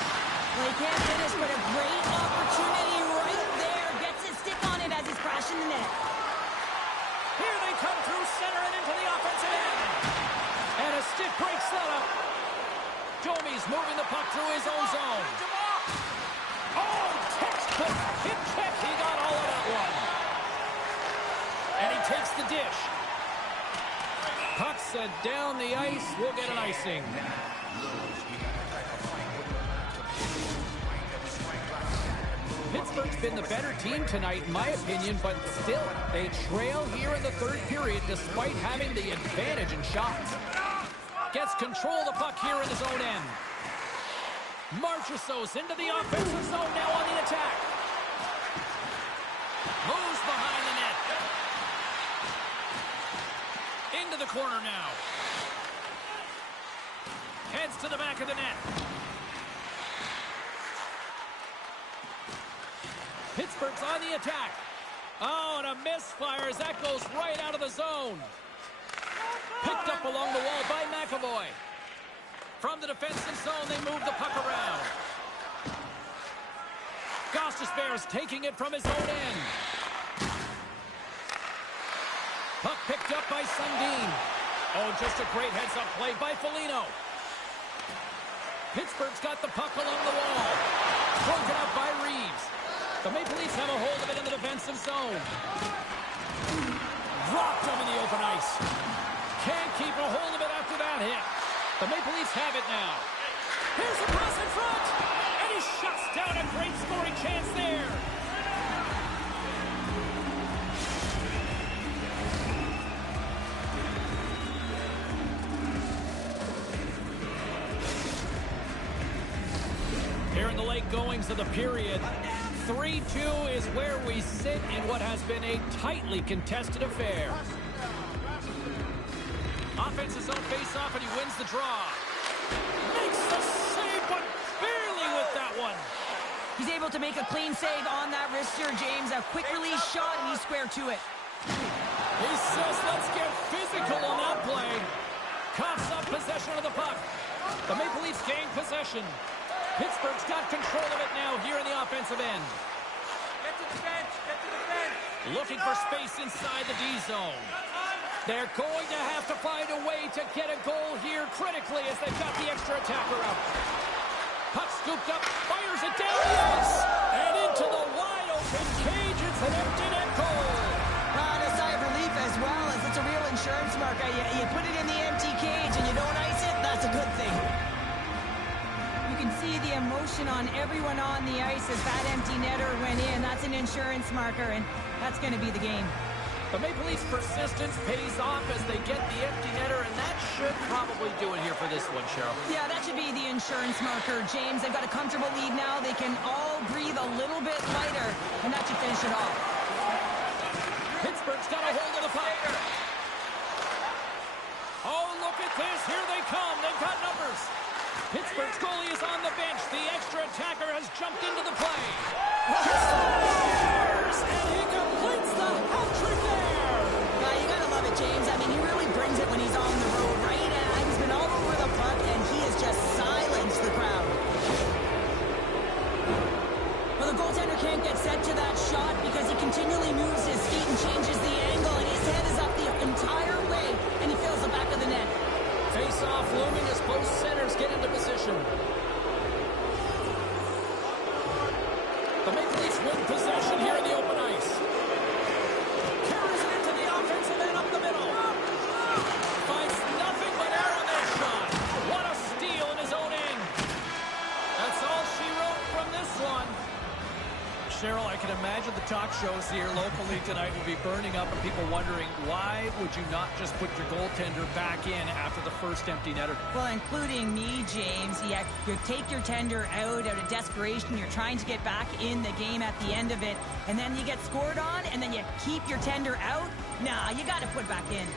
Well, he can't finish, but a great opportunity right there. Gets his stick on it as he's crashing the net. Here they come through center and into the offensive end. And a stick breaks that up. Domi's moving the puck through his own zone. Oh, textbook hip check. He got all of that one. And he takes the dish. Puck sent down the ice. We'll get an icing. Pittsburgh's been the better team tonight, in my opinion, but still, they trail here in the third period despite having the advantage in shots. Gets control of the puck here in his own end. Marchessault's into the offensive zone now on the attack. Moves behind the net. Into the corner now. Heads to the back of the net. Pittsburgh's on the attack. Oh, and a misfire as that goes right out of the zone. Picked up along the wall by McAvoy. From the defensive zone, they move the puck around. Gostisbehere's taking it from his own end. Puck picked up by Sundin. Oh, just a great heads-up play by Foligno. Pittsburgh's got the puck along the wall. Broken up by Reeves. The Maple Leafs have a hold of it in the defensive zone. Dropped him in the open ice. Can't keep a hold of it after that hit. The Maple Leafs have it now. Here's a pass in front. And he shuts down a great scoring chance there. Here in the late goings of the period, 3-2 is where we sit in what has been a tightly contested affair. Offensive zone face-off, and he wins the draw. Makes the save, but barely with that one. He's able to make a clean save on that wrister, James. A quick release shot, and he's square to it. He says, let's get physical on that play. Coughs up possession of the puck. The Maple Leafs gain possession. Pittsburgh's got control of it now here in the offensive end. Get to the bench. Get to the bench. Looking for space inside the D zone. They're going to have to find a way to get a goal here critically as they've got the extra attacker out. Puck scooped up, fires it down the ice, and into the wide open cage. It's an empty net goal. And a sigh of relief as well, as it's a real insurance marker. You put it in the empty cage and you don't ice it, that's a good thing. You can see the emotion on everyone on the ice as that empty netter went in. That's an insurance marker, and that's going to be the game. The Maple Leafs' persistence pays off as they get the empty netter, and that should probably do it here for this one, Cheryl. Yeah, that should be the insurance marker, James. They've got a comfortable lead now. They can all breathe a little bit lighter, and that should finish it off. Pittsburgh's got a hold of the puck. Oh, look at this. Here they come. They've got numbers. Pittsburgh's goalie is on the bench. The extra attacker has jumped into the play. And he completes the hat trick there. You gotta love it, James. I mean, he really brings it when he's on the road, right? He's been all over the puck, and he has just silenced the crowd. Well, the goaltender can't get set to that shot because he continually moves his feet and changes the angle, and his head is up the entire way, and he fills the back of the net. Face-off looming as both centers get into position. The Maple Leafs win possession here in the open ice. Carries it into the offensive end up the middle. Finds nothing but air on that shot. What a steal in his own end. That's all she wrote from this one. Cheryl, I can imagine the talk shows here locally tonight will be burning up and people wondering, why would you not just put your goaltender back in after the first empty netter? Well, including me, James. You take your tender out of desperation. You're trying to get back in the game at the end of it, and then you get scored on, and then you keep your tender out? Nah, you got to put back in.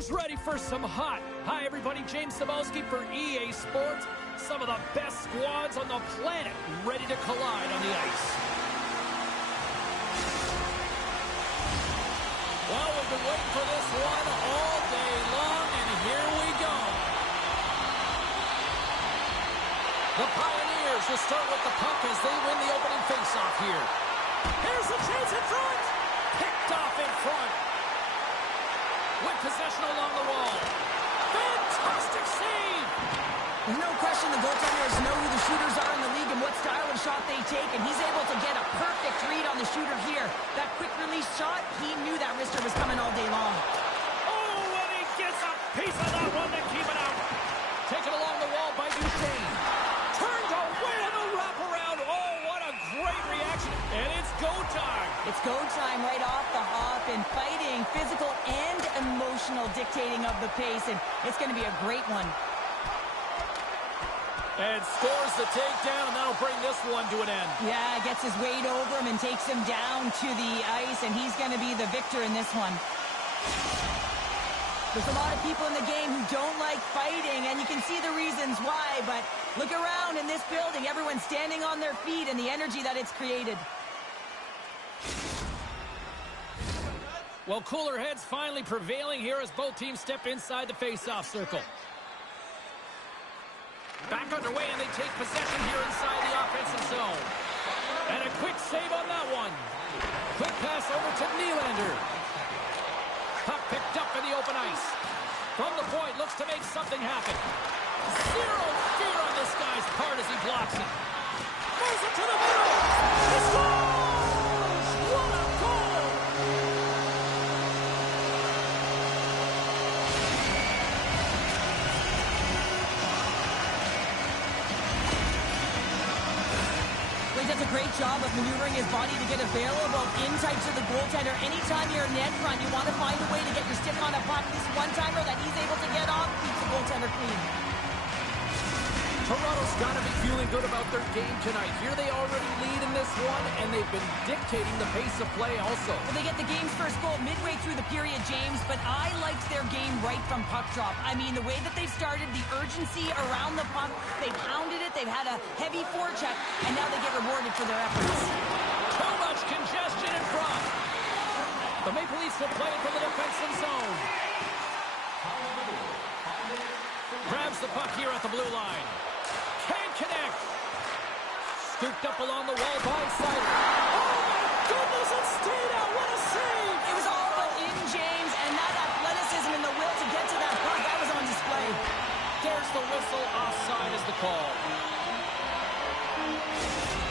Who's ready for some hot? Hi, everybody. James Cebulski for EA Sports. Some of the best squads on the planet ready to collide on the ice. Well, we've been waiting for this one all day long, and here we go. The Pioneers will start with the puck as they win the opening faceoff here. Here's the chance in front. Picked off in front. With possession along the wall. Fantastic save! There's no question the goaltenders know who the shooters are in the league and what style of shot they take, and he's able to get a perfect read on the shooter here. That quick release shot, he knew that wrister was coming all day long. Oh, and he gets a piece of that one to keep it out. Taken along the wall by Duchesne. Turned away on the wraparound. Oh, what a great reaction. And it's go time. It's go time right off the hop, and fighting, physical and emotional dictating of the pace, and it's going to be a great one. And scores the takedown, and that'll bring this one to an end. Yeah, gets his weight over him and takes him down to the ice, and he's going to be the victor in this one. There's a lot of people in the game who don't like fighting, and you can see the reasons why, but look around in this building. Everyone's standing on their feet, and the energy that it's created. Well, cooler heads finally prevailing here as both teams step inside the face-off circle. Back underway, and they take possession here inside the offensive zone. And a quick save on that one. Quick pass over to Nylander. Puck picked up in the open ice. From the point, looks to make something happen. Zero fear on this guy's part as he blocks it. Moves it to the middle. He scores! What a goal! He does a great job of maneuvering his body to get available in tight to the goaltender. Anytime you're in net front, you want to find a way to get your stick on a puck. This one-timer that he's able to get off keeps the goaltender clean. Toronto's got to be feeling good about their game tonight. Here they already lead in this one, and they've been dictating the pace of play also. Well, they get the game's first goal midway through the period, James, but I liked their game right from puck drop. I mean, the way that they've started, the urgency around the puck, they pounded it, they've had a heavy forecheck, and now they get rewarded for their efforts. Too much congestion in front. The Maple Leafs will play it from the defensive zone. Grabs the puck here at the blue line. Can't connect. Scooped up along the wall by Siler. Oh, my goodness, it stayed out. What a save. It was all but in, James, and that athleticism and the will to get to that puck, that was on display. There's the whistle. Offside is the call.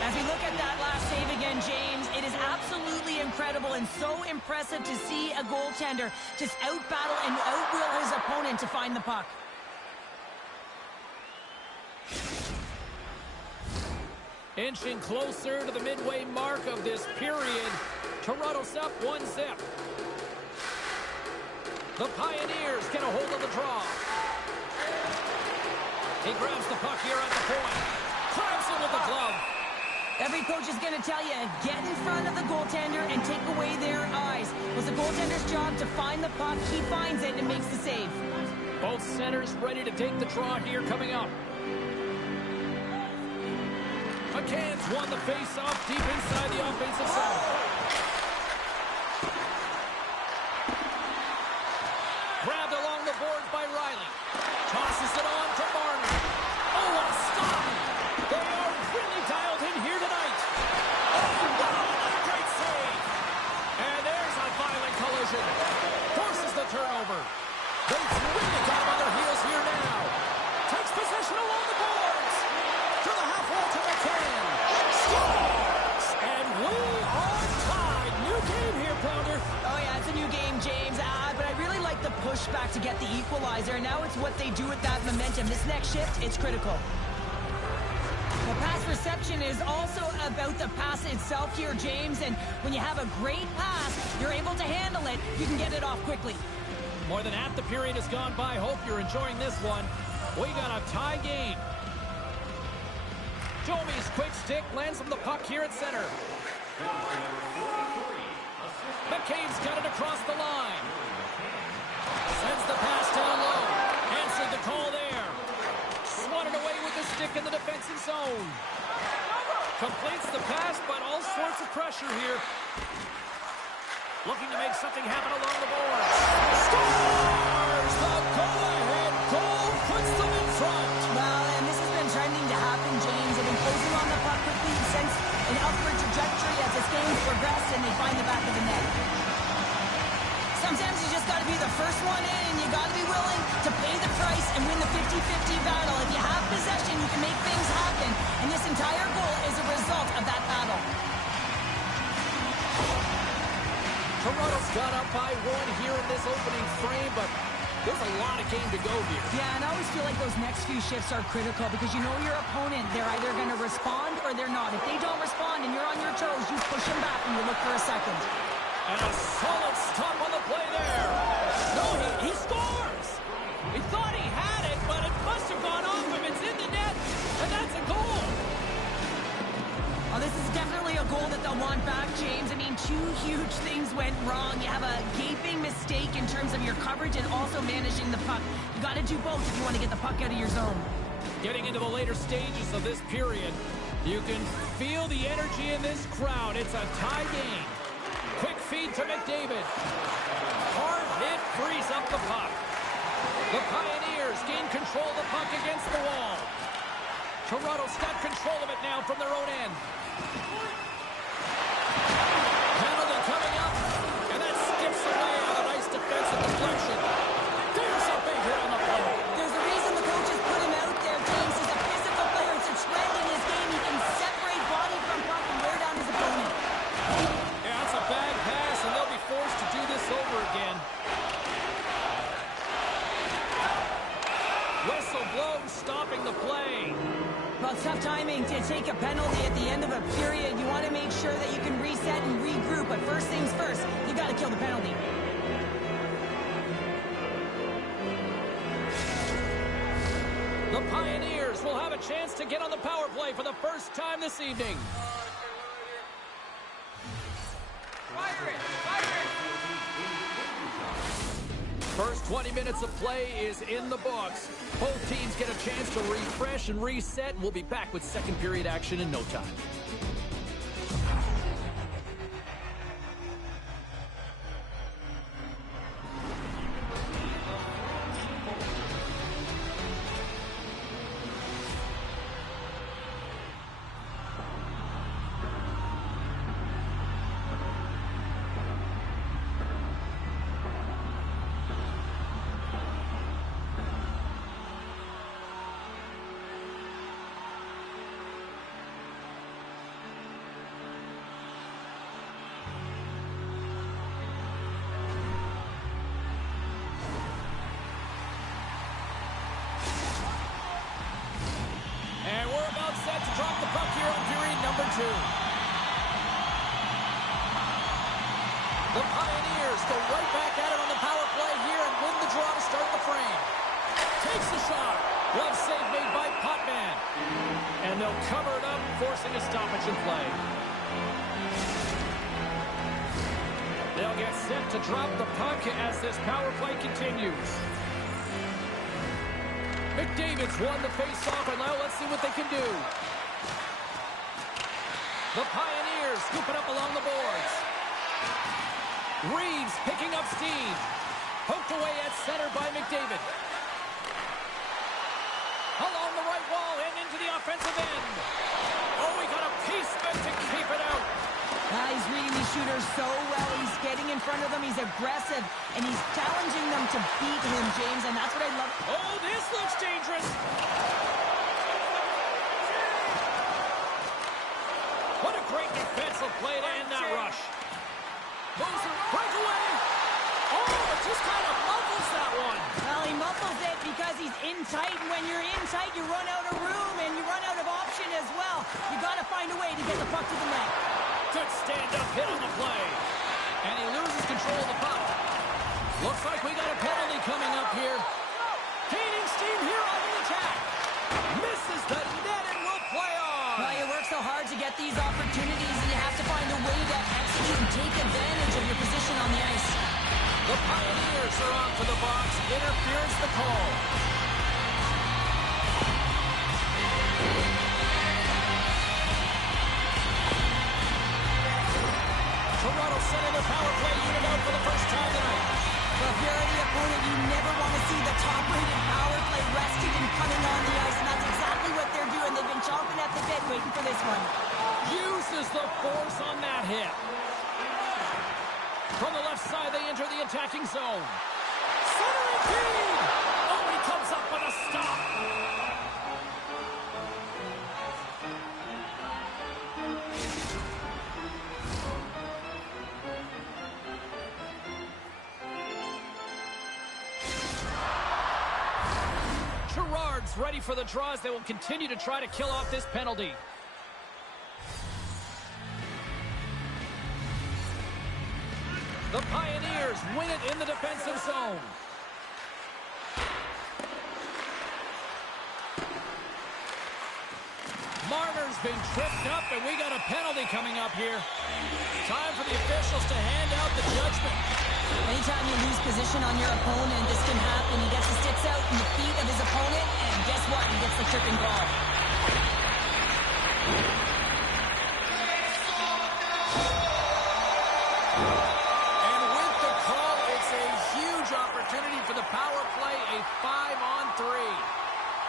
As we look at that last save again, James, it is absolutely incredible and so impressive to see a goaltender just out-battle and out-will his opponent to find the puck. Inching closer to the midway mark of this period. Toronto's up 1-0. The Pioneers get a hold of the draw. He grabs the puck here at the point. Grabs it with the glove. Every coach is going to tell you, get in front of the goaltender and take away their eyes. It was the goaltender's job to find the puck. He finds it and makes the save. Both centers ready to take the draw here coming up. McCann's won the face-off deep inside the offensive zone. Grabbed along the boards by Riley. Tosses it on to Marner. Oh, what a stop! They are really dialed in here tonight. Oh, wow, what a great save! And there's a violent collision. Forces the turnover. They've really got him on their heels here now. Takes possession along the boards. To the half wall to McCann. Scores! And we are tied. New game here, Pounder. Oh, yeah, it's a new game, James. But I really like the pushback to get the equalizer. And now it's what they do with that momentum. This next shift, it's critical. The pass reception is also about the pass itself here, James. And when you have a great pass, you're able to handle it. You can get it off quickly. More than half the period has gone by. Hope you're enjoying this one. We got a tie game. Domi's quick stick lands him the puck here at center. McCabe's got it across the line. Sends the pass down low. Answered the call there. Swatted away with the stick in the defensive zone. Completes the pass, but all sorts of pressure here. Looking to make something happen along the boards. Scores! The go-ahead goal puts them in front. Well, and this has been trending to happen, James. They've been closing on the puck quickly since an upward trajectory as this game's progressed, and they find the back of the net. Sometimes you just got to be the first one in, and you got to be willing to pay the price and win the 50-50 battle. If you have possession, you can make things happen, and this entire goal is a result of that battle. Toronto's got up by one here in this opening frame, but there's a lot of game to go here. Yeah, and I always feel like those next few shifts are critical because you know your opponent, they're either going to respond or they're not. If they don't respond and you're on your toes, you push them back and you look for a second. And a solid stop on the play there. No, he scores. He thought he had it, but it must have gone off him. It's in the net, and that's a goal. Oh, this is definitely a goal that they'll want back, James. I mean, two huge things went wrong. You have a gaping mistake in terms of your coverage and also managing the puck. You got to do both if you want to get the puck out of your zone. Getting into the later stages of this period, you can feel the energy in this crowd. It's a tie game. Quick feed to McDavid. Hard hit frees up the puck. The Pioneers gain control of the puck against the wall. Toronto's got control of it now from their own end. Penalty coming up, and that skips away on a nice defensive deflection. There's a big hit on the play. There's a reason the coaches put him out there, James. He's a physical player. It's a trend in his game. He can separate body from puck and wear down his opponent. Yeah, that's a bad pass, and they'll be forced to do this over again. Whistle blows, stopping the play. Well, it's tough timing to take a penalty at the end of a period. You want to make sure that you can reset and regroup, but first things first, you got to kill the penalty. The Pioneers will have a chance to get on the power play for the first time this evening. Fire it! Fire it! First 20 minutes of play is in the books. Both teams get a chance to refresh and reset, and we'll be back with second period action in no time. Drop the puck here on period number 2. The Pioneers go right back at it on the power play here and win the draw to start the frame. Takes the shot. Glove save made by Potman. And they'll cover it up, forcing a stoppage in play. They'll get set to drop the puck as this power play continues. McDavid's won the face-off, and now let's see what they can do. The Pioneers scoop it up along the boards. Reeves picking up steam. Poked away at center by McDavid. Along the right wall and into the offensive end. Oh, we got a piece of it to keep it out. He's reading these shooters so well. He's getting in front of them. He's aggressive, and he's challenging them to beat him, James, and that's what I love. Oh, this looks dangerous. What a great defensive play to end that rush. Moser, breakaway. Oh, it just kind of muffles that one. Well, he muffles it because he's in tight, and when you're in tight, you run out of room, and you run out of option as well. You got to find a way to get the puck to the net. Good stand-up hit on the play. And he loses control of the puck. Looks like we got a penalty coming up here. Gaining steam here on the attack. Misses the net and will play on. Well, you work so hard to get these opportunities, and you have to find a way to execute and take advantage of your position on the ice. The Pioneers are on for the box. Interference the call. Toronto sending their power play unit out for the first time tonight. Well, if you're the opponent, you never want to see the top-rated power play rested and coming on the ice, and that's exactly what they're doing. They've been chomping at the bit waiting for this one. Uses the force on that hit. From the left side, they enter the attacking zone. Centering feed! Oh, he comes up with a stop. Gerard's ready for the draws. They will continue to try to kill off this penalty. The Pioneers win it in the defensive zone. Marner's been tripped up, and we got a penalty coming up here. Time for the officials to hand out the judgment. Anytime you lose position on your opponent, this can happen. He gets the sticks out in the feet of his opponent, and guess what? He gets the tripping ball. And with the call, it's a huge opportunity for the power play, a 5-on-3.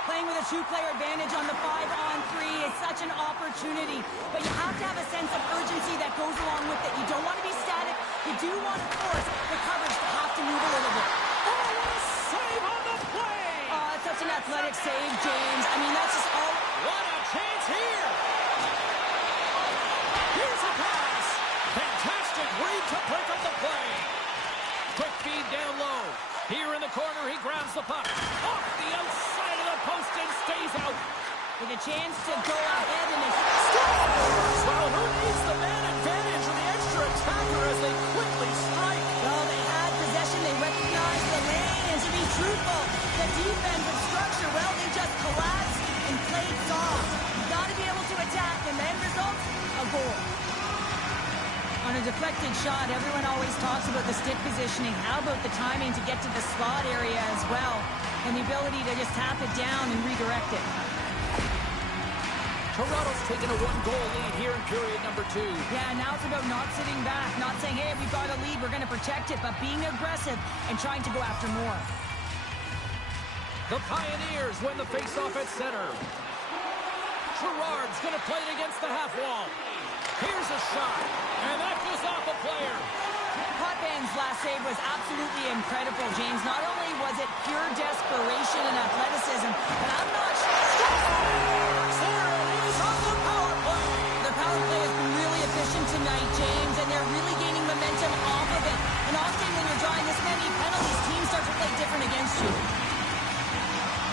Playing with a two-player advantage on the 5-on-3 is such an opportunity, but you have to have a sense of urgency that goes along with it. You don't want to be static. You do want to force the coverage to have to move a little bit. Oh, what a save on the play! Such an athletic save, James. I mean, that's just all... What a chance here! Here's a pass! Fantastic read to break up the play. Quick feed down low. Here in the corner, he grabs the puck. Off the outside of the post and stays out. With a chance to go ahead and... Scores! Well, who needs the man advantage or the extra attacker as they quickly strike? Well, they had possession. They recognized the lane. And to be truthful, the defensive structure, well, they just collapsed and played soft. You've got to be able to attack. And the end result, a goal. On a deflected shot, everyone always talks about the stick positioning. How about the timing to get to the slot area as well? And the ability to just tap it down and redirect it. Toronto's taken a 1-goal lead here in period number 2. Yeah, now it's about not sitting back, not saying, hey, we've got a lead, we're going to protect it, but being aggressive and trying to go after more. The Pioneers win the faceoff at center. Gerard's going to play it against the half wall. Here's a shot, and that goes off a player. Hotman's last save was absolutely incredible, James. Not only was it pure desperation and athleticism, but I'm not sure. There it is on the power play. Their power play has been really efficient tonight, James, and they're really gaining momentum off of it. And often when you're drawing this many penalties, teams start to play different against you.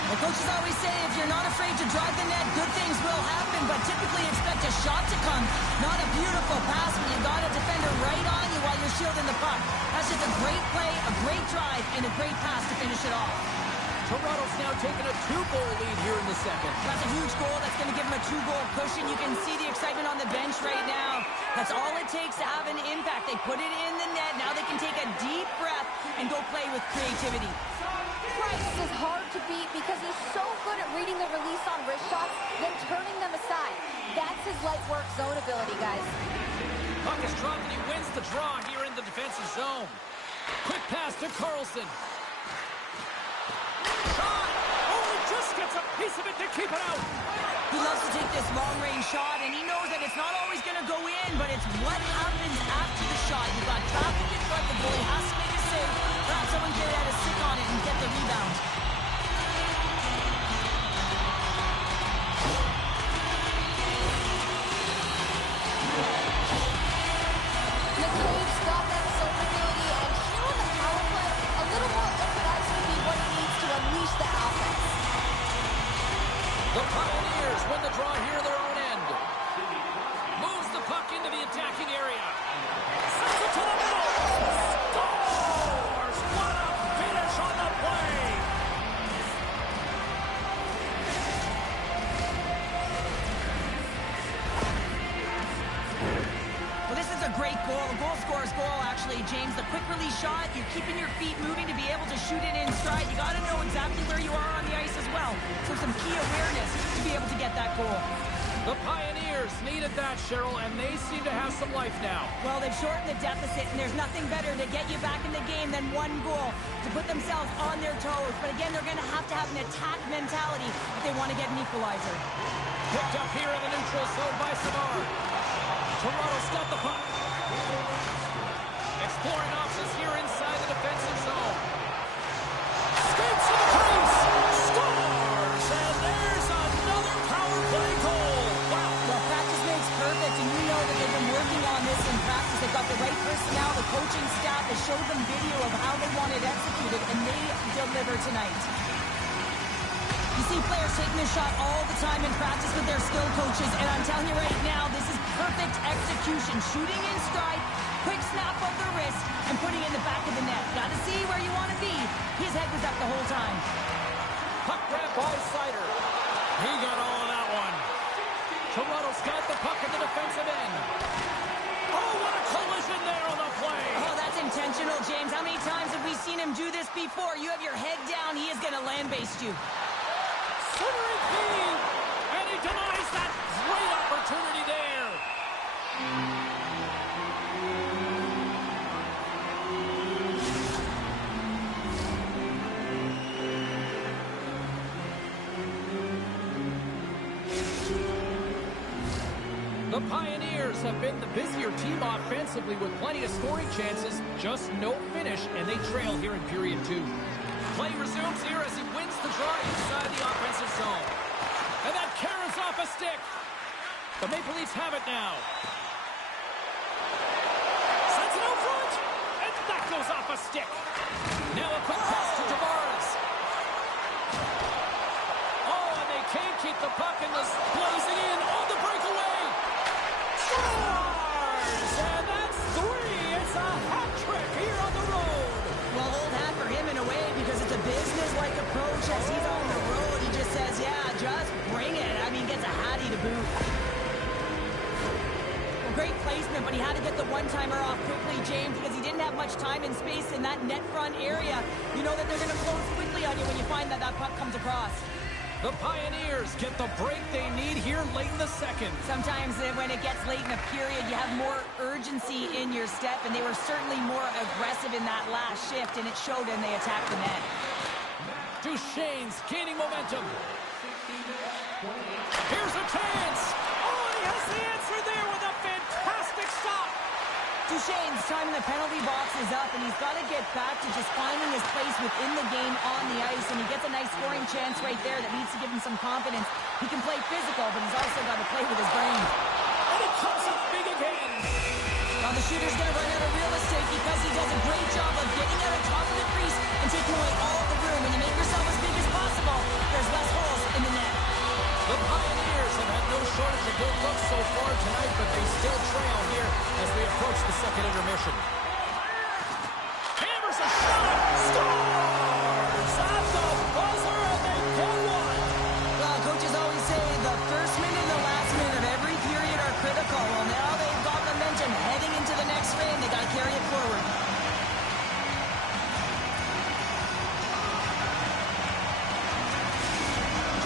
The coaches always say if you're not afraid to drive the net, good things will happen, but typically expect a shot to come, not a beautiful pass when you got a defender right on you while you're shielding the puck. That's just a great play, a great drive, and a great pass to finish it off. Toronto's now taking a 2-goal lead here in the second. That's a huge goal. That's going to give them a 2-goal cushion. You can see the excitement on the bench right now. That's all it takes to have an impact. They put it in the net. Now they can take a deep breath and go play with creativity. Price is hard to beat because he's so good at reading the release on wrist shots, then turning them aside. That's his light work zone ability, guys. Puck is dropped and he wins the draw here in the defensive zone. Quick pass to Carlson. Shot! Oh, he just gets a piece of it to keep it out. He loves to take this long-range shot, and he knows that it's not always going to go in, but it's what happens after the shot. You've got traffic in front. The goalie has to make a save. Perhaps someone get out a stick on it and get the rebound. McCabe's got that zone ability, and here on the power play, a little more open ice would be what he needs to unleash that offense. The Pioneers win the draw here in their own end. Moves the puck into the attacking area. Sends it to the middle. Scores! What a finish on the play! a great goal. A goal scorer's goal, actually, James. The quick release shot, you're keeping your feet moving to be able to shoot it in stride. You got to know exactly where you are on the ice as well. So some key awareness to be able to get that goal. The Pioneers needed that, Cheryl, and they seem to have some life now. Well, they've shortened the deficit, and there's nothing better to get you back in the game than one goal to put themselves on their toes. But again, they're going to have an attack mentality if they want to get an equalizer. Picked up here in the neutral zone by Savard. Toronto's got the puck. Exploring options here inside the defensive zone. Skates to the crease. Scores! And there's another power play goal. Wow. Well, practice makes perfect, and you know that they've been working on this in practice. They've got the right personnel. The coaching staff has showed them video of how they want it executed, and they deliver tonight. You see players taking this shot all the time in practice with their skill coaches, and I'm telling you right now, this is perfect execution. Shooting in stride, quick snap of the wrist, and putting it in the back of the net. Got to see where you want to be. His head was up the whole time. Puck grab by Sider. He got all of that one. Toronto's got the puck in the defensive end. Oh, what a collision there on the play. Oh, that's intentional, James. How many times have we seen him do this before? You have your head down, he is going to land-baste you. Centering feed, and he denies that great opportunity there. The Pioneers have been the busier team offensively with plenty of scoring chances, just no finish, and they trail here in period 2. Play resumes here as he wins the draw inside the offensive zone. And that carries off a stick. The Maple Leafs have it now. Sets it out front, and that goes off a stick. Now a quick pass to Tavares. Oh, and they can't keep the puck and this blazing in on the breakaway. Scores! And that's 3. It's a hat trick here on the road. Well, old hat for him in a way because it's a business-like approach as he's on the road. He just says, yeah, just bring it. I mean, gets a hattie to boot. Well, great placement, but he had to get the one-timer off quickly, James, because he didn't have much time and space in that net front area. You know that they're going to close quickly on you when you find that puck comes across. The Pioneers get the break they need here late in the second. Sometimes when it gets late in a period, you have more urgency in your step, and they were certainly more aggressive in that last shift, and it showed and they attacked the net. Duchesne's gaining momentum. Here's a chance. Oh, he has the answer there with a fantastic stop. Duchesne's time in the penalty box is up, and he's got to get back to just finding his place within the game on the ice, and he gets a nice scoring chance right there that needs to give him some confidence. He can play physical, but he's also got to play with his brain. And it comes up big again. Now the shooter's going to run out of real estate because he does a great job of getting out of top of the crease and taking away all the room. When you make yourself as big as possible, there's less holes in the net. The Pioneers have had no shortage of good looks so far tonight, but they still trail here as we approach the second intermission. Hammers a shot! Scores! At the buzzer, and they get one! Well, coaches always say the first minute and the last minute of every period are critical. Well, now they've got momentum heading into the next frame. They got to carry it forward.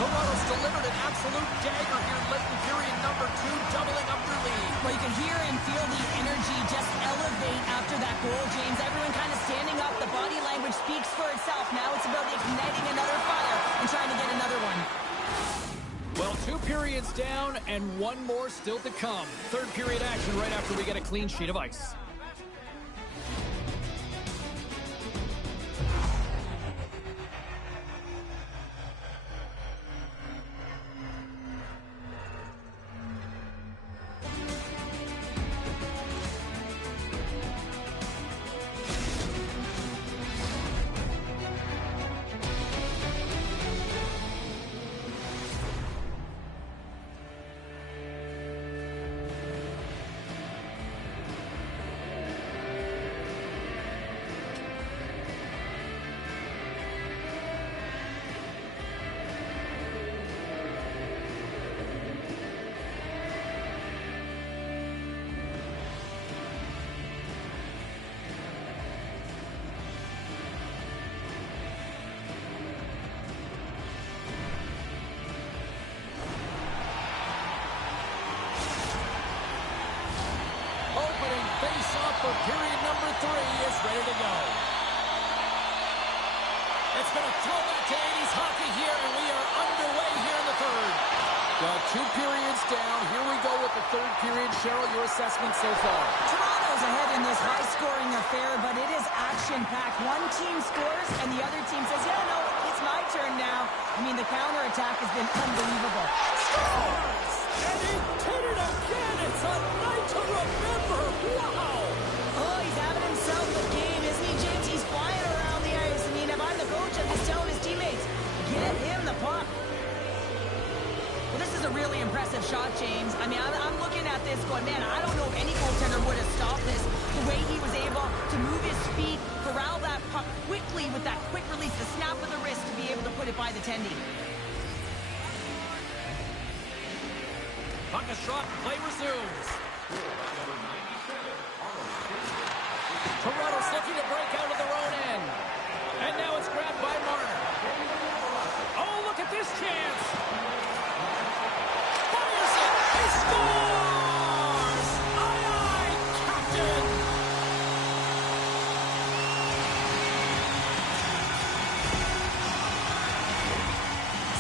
Toronto's delivered an absolute dagger here late in period number 2, doubling up their lead. Well, you can hear and feel the energy just elevate after that goal, James. Everyone kind of standing up. The body language speaks for itself. Now it's about igniting another fire and trying to get another one. Well, 2 periods down and 1 more still to come. Third period action right after we get a clean sheet of ice. face-off for period number 3 is ready to go. It's going to throw back to 80s hockey here, and we are underway here in the third. Well, 2 periods down. Here we go with the third period. Cheryl, your assessment so far? Toronto's ahead in this high-scoring affair, but it is action-packed. One team scores, and the other team says, yeah, no, it's my turn now. I mean, the counterattack has been unbelievable. Scores! And he did it again! It's a night to remember! Wow! Oh, he's having himself a game, isn't he, James? He's flying around the ice. I mean, if I'm the coach, I'm just telling his teammates, get him the puck. Well, this is a really impressive shot, James. I mean, I'm looking at this going, man, I don't know if any goaltender would have stopped this. The way he was able to move his feet, corral that puck quickly with that quick release, the snap of the wrist to be able to put it by the tendy. Puck is shot, play resumes. Toronto's looking to break out of their own end. And now it's grabbed by Marner. Oh, look at this chance! Fires it! He scores! Aye, aye, Captain!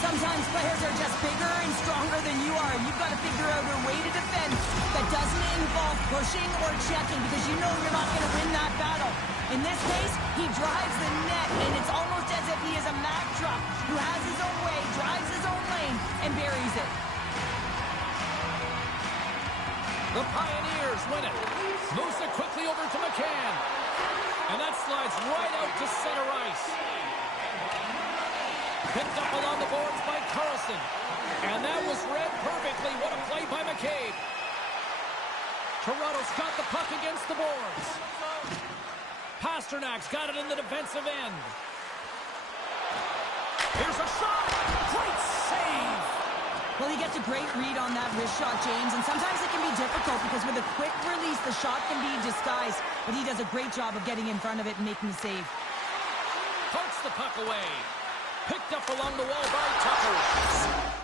Sometimes players are just bigger and stronger than you are, and you've got to figure out a way to defend that doesn't involve pushing or checking, because you know you're not going to win that battle. In this case, he drives the net, and it's almost as if he is a Mack truck who has his own way, drives his own lane, and buries it. The Pioneers win it. Moves it quickly over to McCann. And that slides right out to center ice. Picked up along the boards by Carlson. And that was read perfectly. What a play by McCabe. Toronto's got the puck against the boards. Pasternak's got it in the defensive end. Here's a shot. Great save. Well, he gets a great read on that wrist shot, James, and sometimes it can be difficult because with a quick release, the shot can be disguised, but he does a great job of getting in front of it and making the save. Pokes the puck away. Picked up along the wall by Tucker.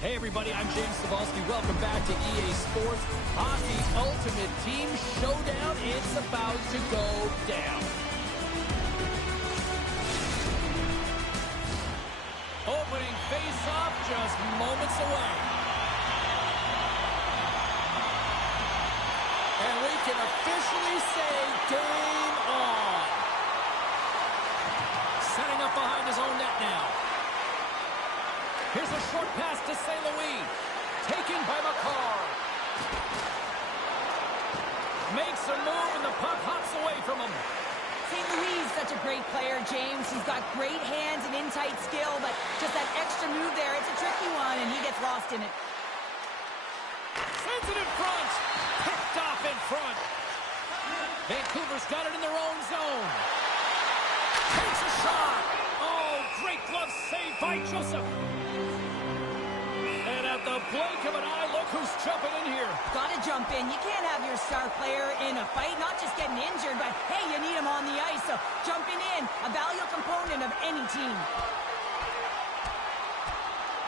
Hey everybody, I'm James Cebulski. Welcome back to EA Sports Hockey's Ultimate Team Showdown. It's about to go down. Opening face-off just moments away. And we can officially say game on. Setting up behind his own net now. Here's a short pass to St. Louis. Taken by McCarr. Makes a move and the puck hops away from him. St. Louis is such a great player, James. He's got great hands and in-tight skill, but just that extra move there, it's a tricky one, and he gets lost in it. Sends it in front. Picked off in front. Vancouver's got it in their own zone. Takes a shot. Oh, great glove save by Joseph. And at the blink of an eye, look who's jumping in here. Gotta jump in. You can't have your star player in a fight, not just getting injured, but hey, you need him on the ice. So jumping in, a valuable component of any team.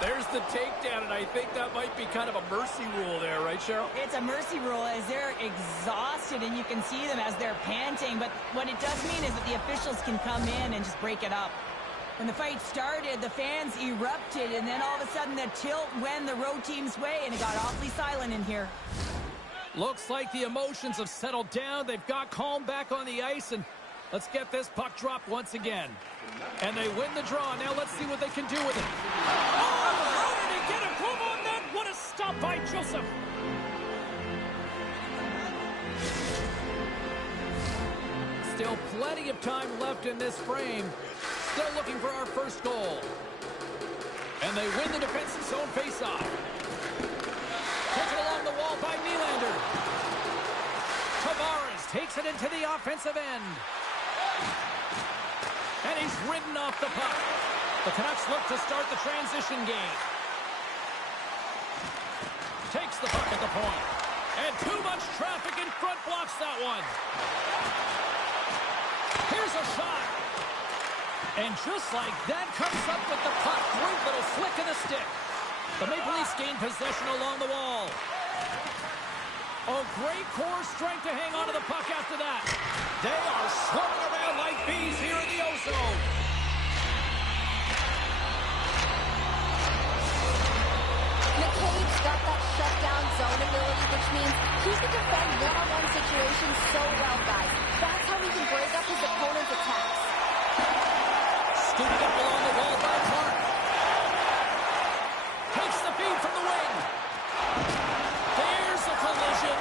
There's the takedown, and I think that might be kind of a mercy rule there, right, Cheryl? It's a mercy rule as they're exhausted, and you can see them as they're panting. But what it does mean is that the officials can come in and just break it up. When the fight started, the fans erupted, and then all of a sudden the tilt went the road team's way, and it got awfully silent in here. Looks like the emotions have settled down. They've got calm back on the ice, and let's get this puck dropped once again. And they win the draw. Now let's see what they can do with it. Oh, how did he get a glove on that? What a stop by Joseph. Still plenty of time left in this frame. Still looking for our first goal. And they win the defensive zone faceoff. Taken along the wall by Nylander. Tavares takes it into the offensive end. And he's ridden off the puck. The Canucks look to start the transition game. Takes the puck at the point. And too much traffic in front blocks that one. Here's a shot. And just like that, comes up with the puck. Great little flick of the stick. The Maple Leafs gain possession along the wall. Oh, great core strength to hang on to the puck after that. They are swarming around like bees here in the O-zone. McCabe's got that shutdown zone ability, which means he can defend one-on-one situations so well, guys. That's how he can break up his opponent's attacks. Scooped up along the wall by Clark. Takes the feed from the wing. There's a collision.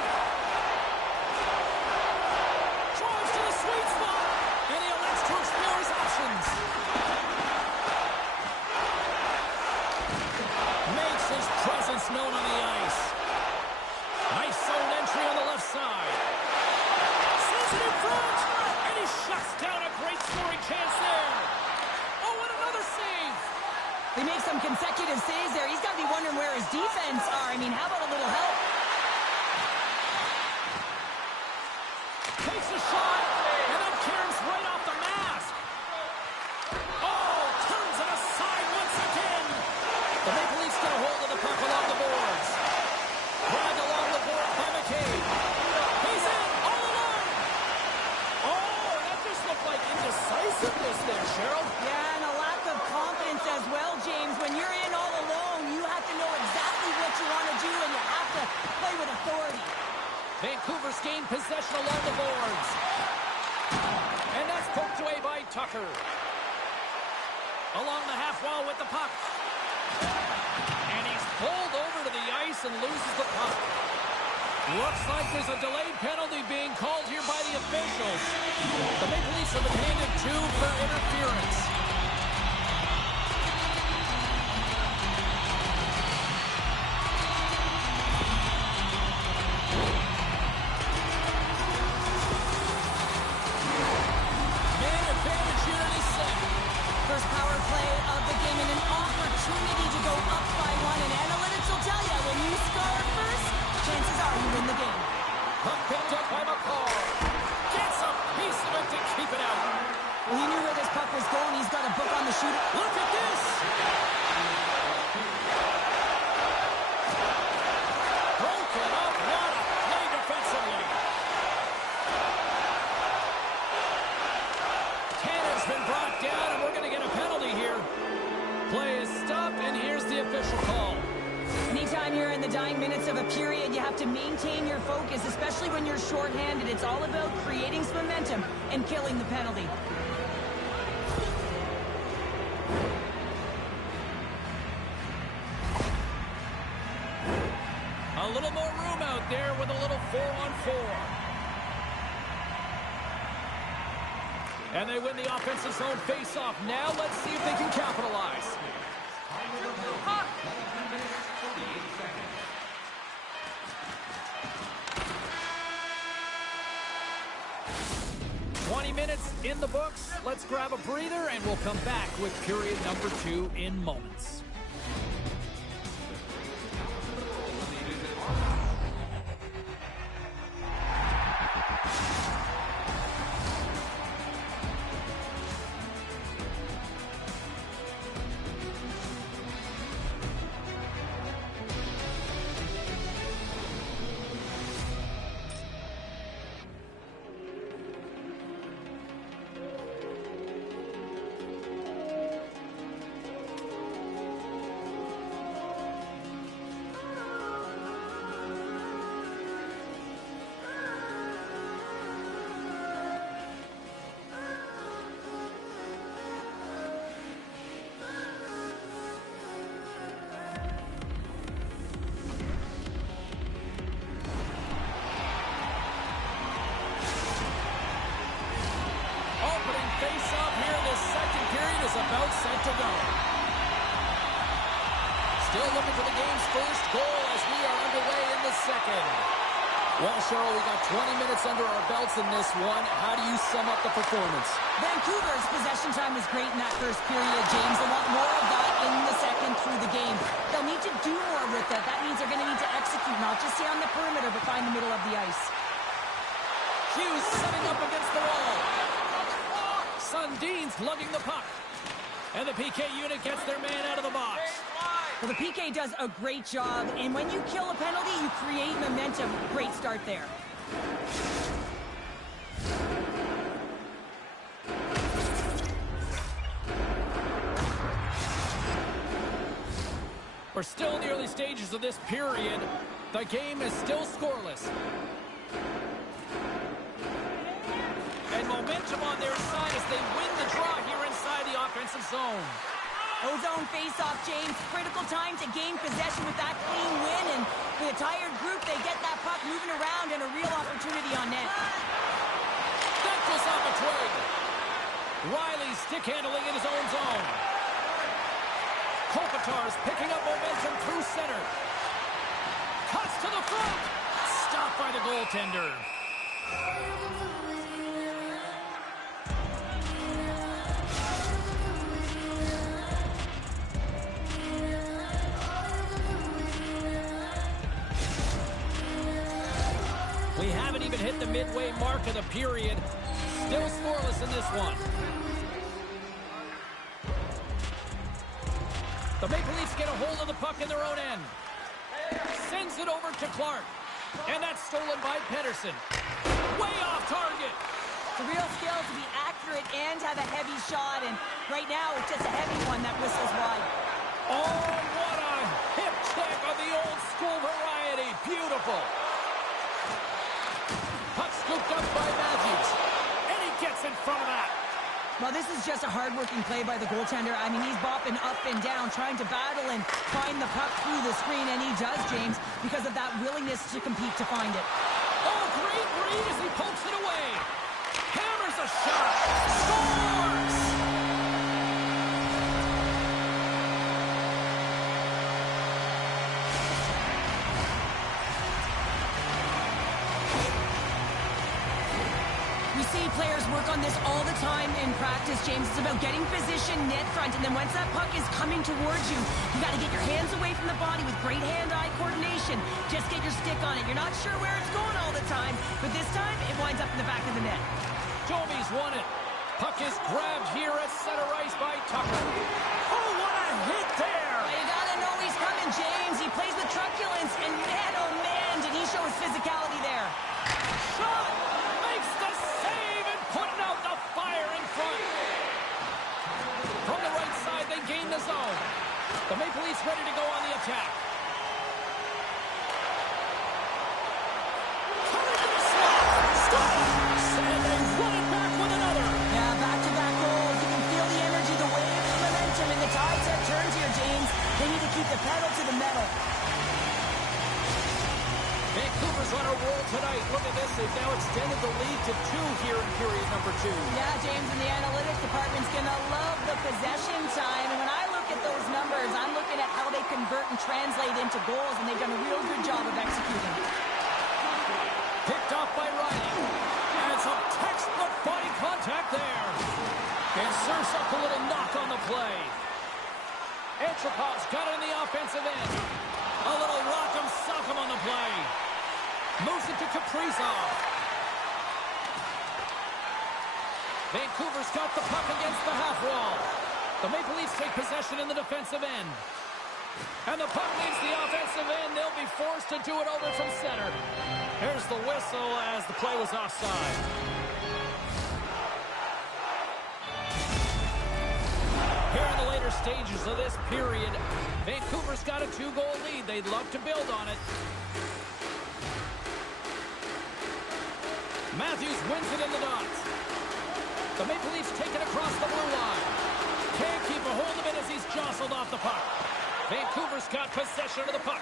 Drives to the sweet spot. And he elects to explore his options. Makes his presence known on the ice. Nice zone entry on the left side. Sends it in front. And he shuts down a great scoring chance there. Oh, and another save. They make some consecutive saves there. He's got to be wondering where his defense are. I mean, how about a little help? Takes a shot, and then caroms right off the mask. Oh, turns it aside once again. The Maple Leafs get a hold of the puck along the boards. Dragged along the board by McCabe. He's in, all alone. Oh, that just looked like indecisiveness there, Cheryl. Yeah, and a lack of confidence as well, James. When you're in all alone, you have to know exactly what you want to do, and you have to play with authority. Vancouver's gained possession along the boards. And that's poked away by Tucker. Along the half wall with the puck. And he's pulled over to the ice and loses the puck. Looks like there's a delayed penalty being called here by the officials. The Maple Leafs have been handed 2 for interference. Man advantage here in the second. First power play of the game and an opportunity to go up by 1. And analytics will tell you, when you score first, chances are you win the game. Puck picked up by McCarr. Gets a piece of it to keep it out. Well, he knew where this puck was going. He's got a book on the shooter. Look at this. 9 minutes of a period, you have to maintain your focus, especially when you're shorthanded. It's all about creating some momentum and killing the penalty. A little more room out there with a little 4-on-4. And they win the offensive zone face-off. Now let's see if they can capitalize. 20 minutes in the books. Let's grab a breather, and we'll come back with period number 2 in moments. Face-off here in this second period is about set to go. Still looking for the game's first goal as we are underway in the second. Well, Cheryl, we got 20 minutes under our belts in this one. How do you sum up the performance? Vancouver's possession time was great in that first period, James. They want more of that in the second through the game. They'll need to do more with it. That means they're going to need to execute, not just stay on the perimeter, but find the middle of the ice. Hughes setting up against the wall. Sundin's lugging the puck. And the PK unit gets their man out of the box. Well, the PK does a great job, and when you kill a penalty, you create momentum. Great start there. We're still in the early stages of this period. The game is still scoreless. And momentum on their side as they win the draw here inside the offensive zone. Ozone face-off, James. Critical time to gain possession with that clean win. And with a tired group, they get that puck moving around and a real opportunity on net. That goes off a twig. Riley stick handling in his own zone. Kopitar's picking up momentum through center. Cuts to the front. Stopped by the goaltender. We haven't even hit the midway mark of the period. Still scoreless in this one. The Maple Leafs get a hold of the puck in their own end. Sends it over to Clark. And that's stolen by Pedersen. Way off target. It's a real skill to be accurate and have a heavy shot. And right now, it's just a heavy one that whistles wide. Oh, what a hip check of the old school variety. Beautiful. Puck scooped up by Matthews. And he gets in front of that. Well, this is just a hard-working play by the goaltender. I mean, he's bopping up and down, trying to battle and find the puck through the screen, and he does, James, because of that willingness to compete to find it. Oh, great read as he pokes it away. Hammers a shot. Scores! We see players work on this all the time in practice, James. It's about getting position net front, and then once that puck is coming towards you, you got to get your hands away from the body with great hand-eye coordination. Just get your stick on it. You're not sure where it's going all the time, but this time it winds up in the back of the net. Jovi's won it. Puck is grabbed here at center ice by Tucker. Oh, what a hit there! Well, you got to know he's coming, James. He plays with truculence, and man, oh man, did he show his physicality there. Shot! Makes the save and putting out the fire in front. From the right side, they gain the zone. The Maple Leafs ready to go on the attack. turns here, James. They need to keep the pedal to the metal. Vancouver's on a roll tonight. Look at this. They've now extended the lead to 2 here in period number 2. Yeah, James, and the analytics department's going to love the possession time. And when I look at those numbers, I'm looking at how they convert and translate into goals, and they've done a real good job of executing. Picked off by Riley. And some textbook body contact there. And serves up a little knock on the play. Antropov's got it in the offensive end. A little rock'em sock'em on the play. Moves it to Kaprizov. Vancouver's got the puck against the half wall. The Maple Leafs take possession in the defensive end. And the puck leaves the offensive end. They'll be forced to do it over from center. Here's the whistle as the play was offside. Here in the later stages of this period, Vancouver's got a 2-goal lead. They'd love to build on it. Matthews wins it in the dots. The Maple Leafs take it across the blue line. Can't keep a hold of it as he's jostled off the puck. Vancouver's got possession of the puck.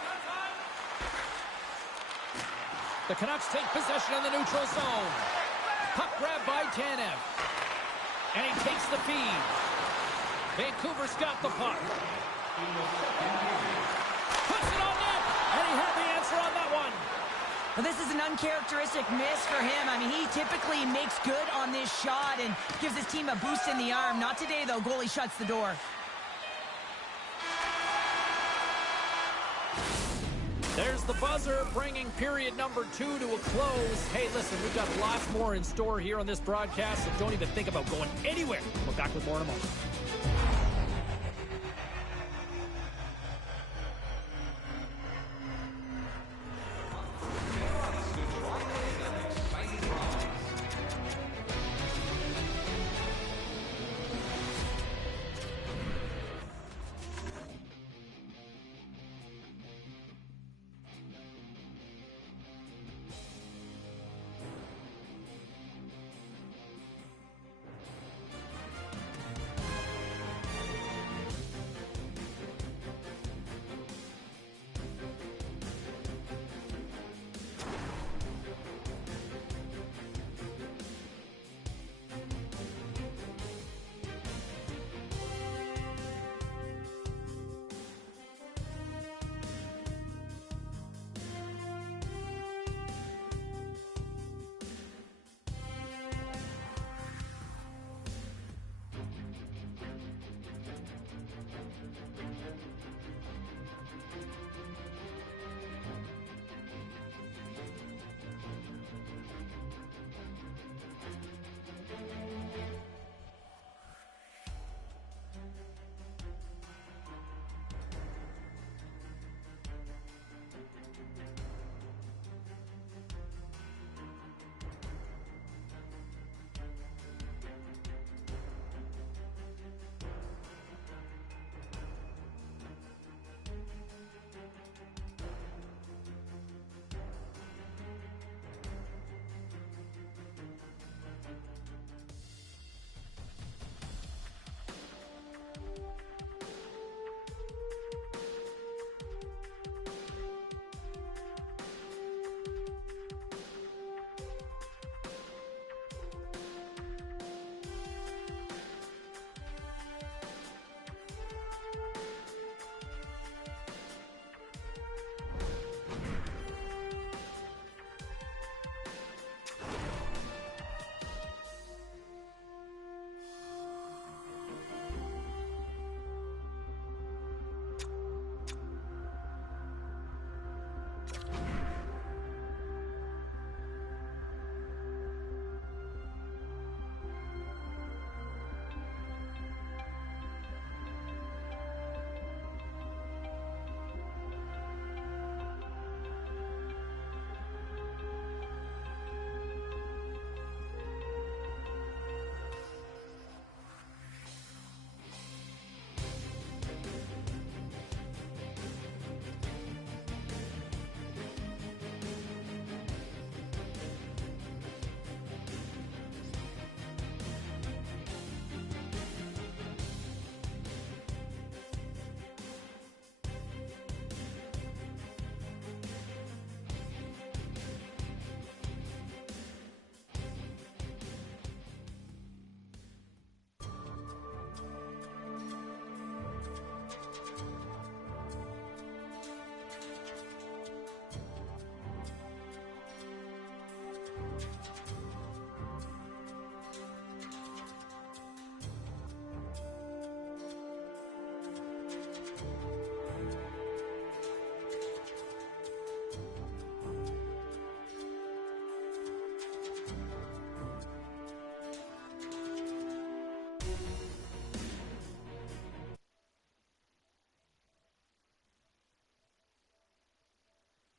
The Canucks take possession in the neutral zone. Puck grab by Tanev. And he takes the feed. Vancouver's got the puck. Puts it on net. And he had the answer on that one. Well, this is an uncharacteristic miss for him. I mean, he typically makes good on this shot and gives his team a boost in the arm. Not today, though. Goalie shuts the door. There's the buzzer, bringing period number 2 to a close. Hey, listen, we've got lots more in store here on this broadcast, so don't even think about going anywhere. We're back with more in a moment.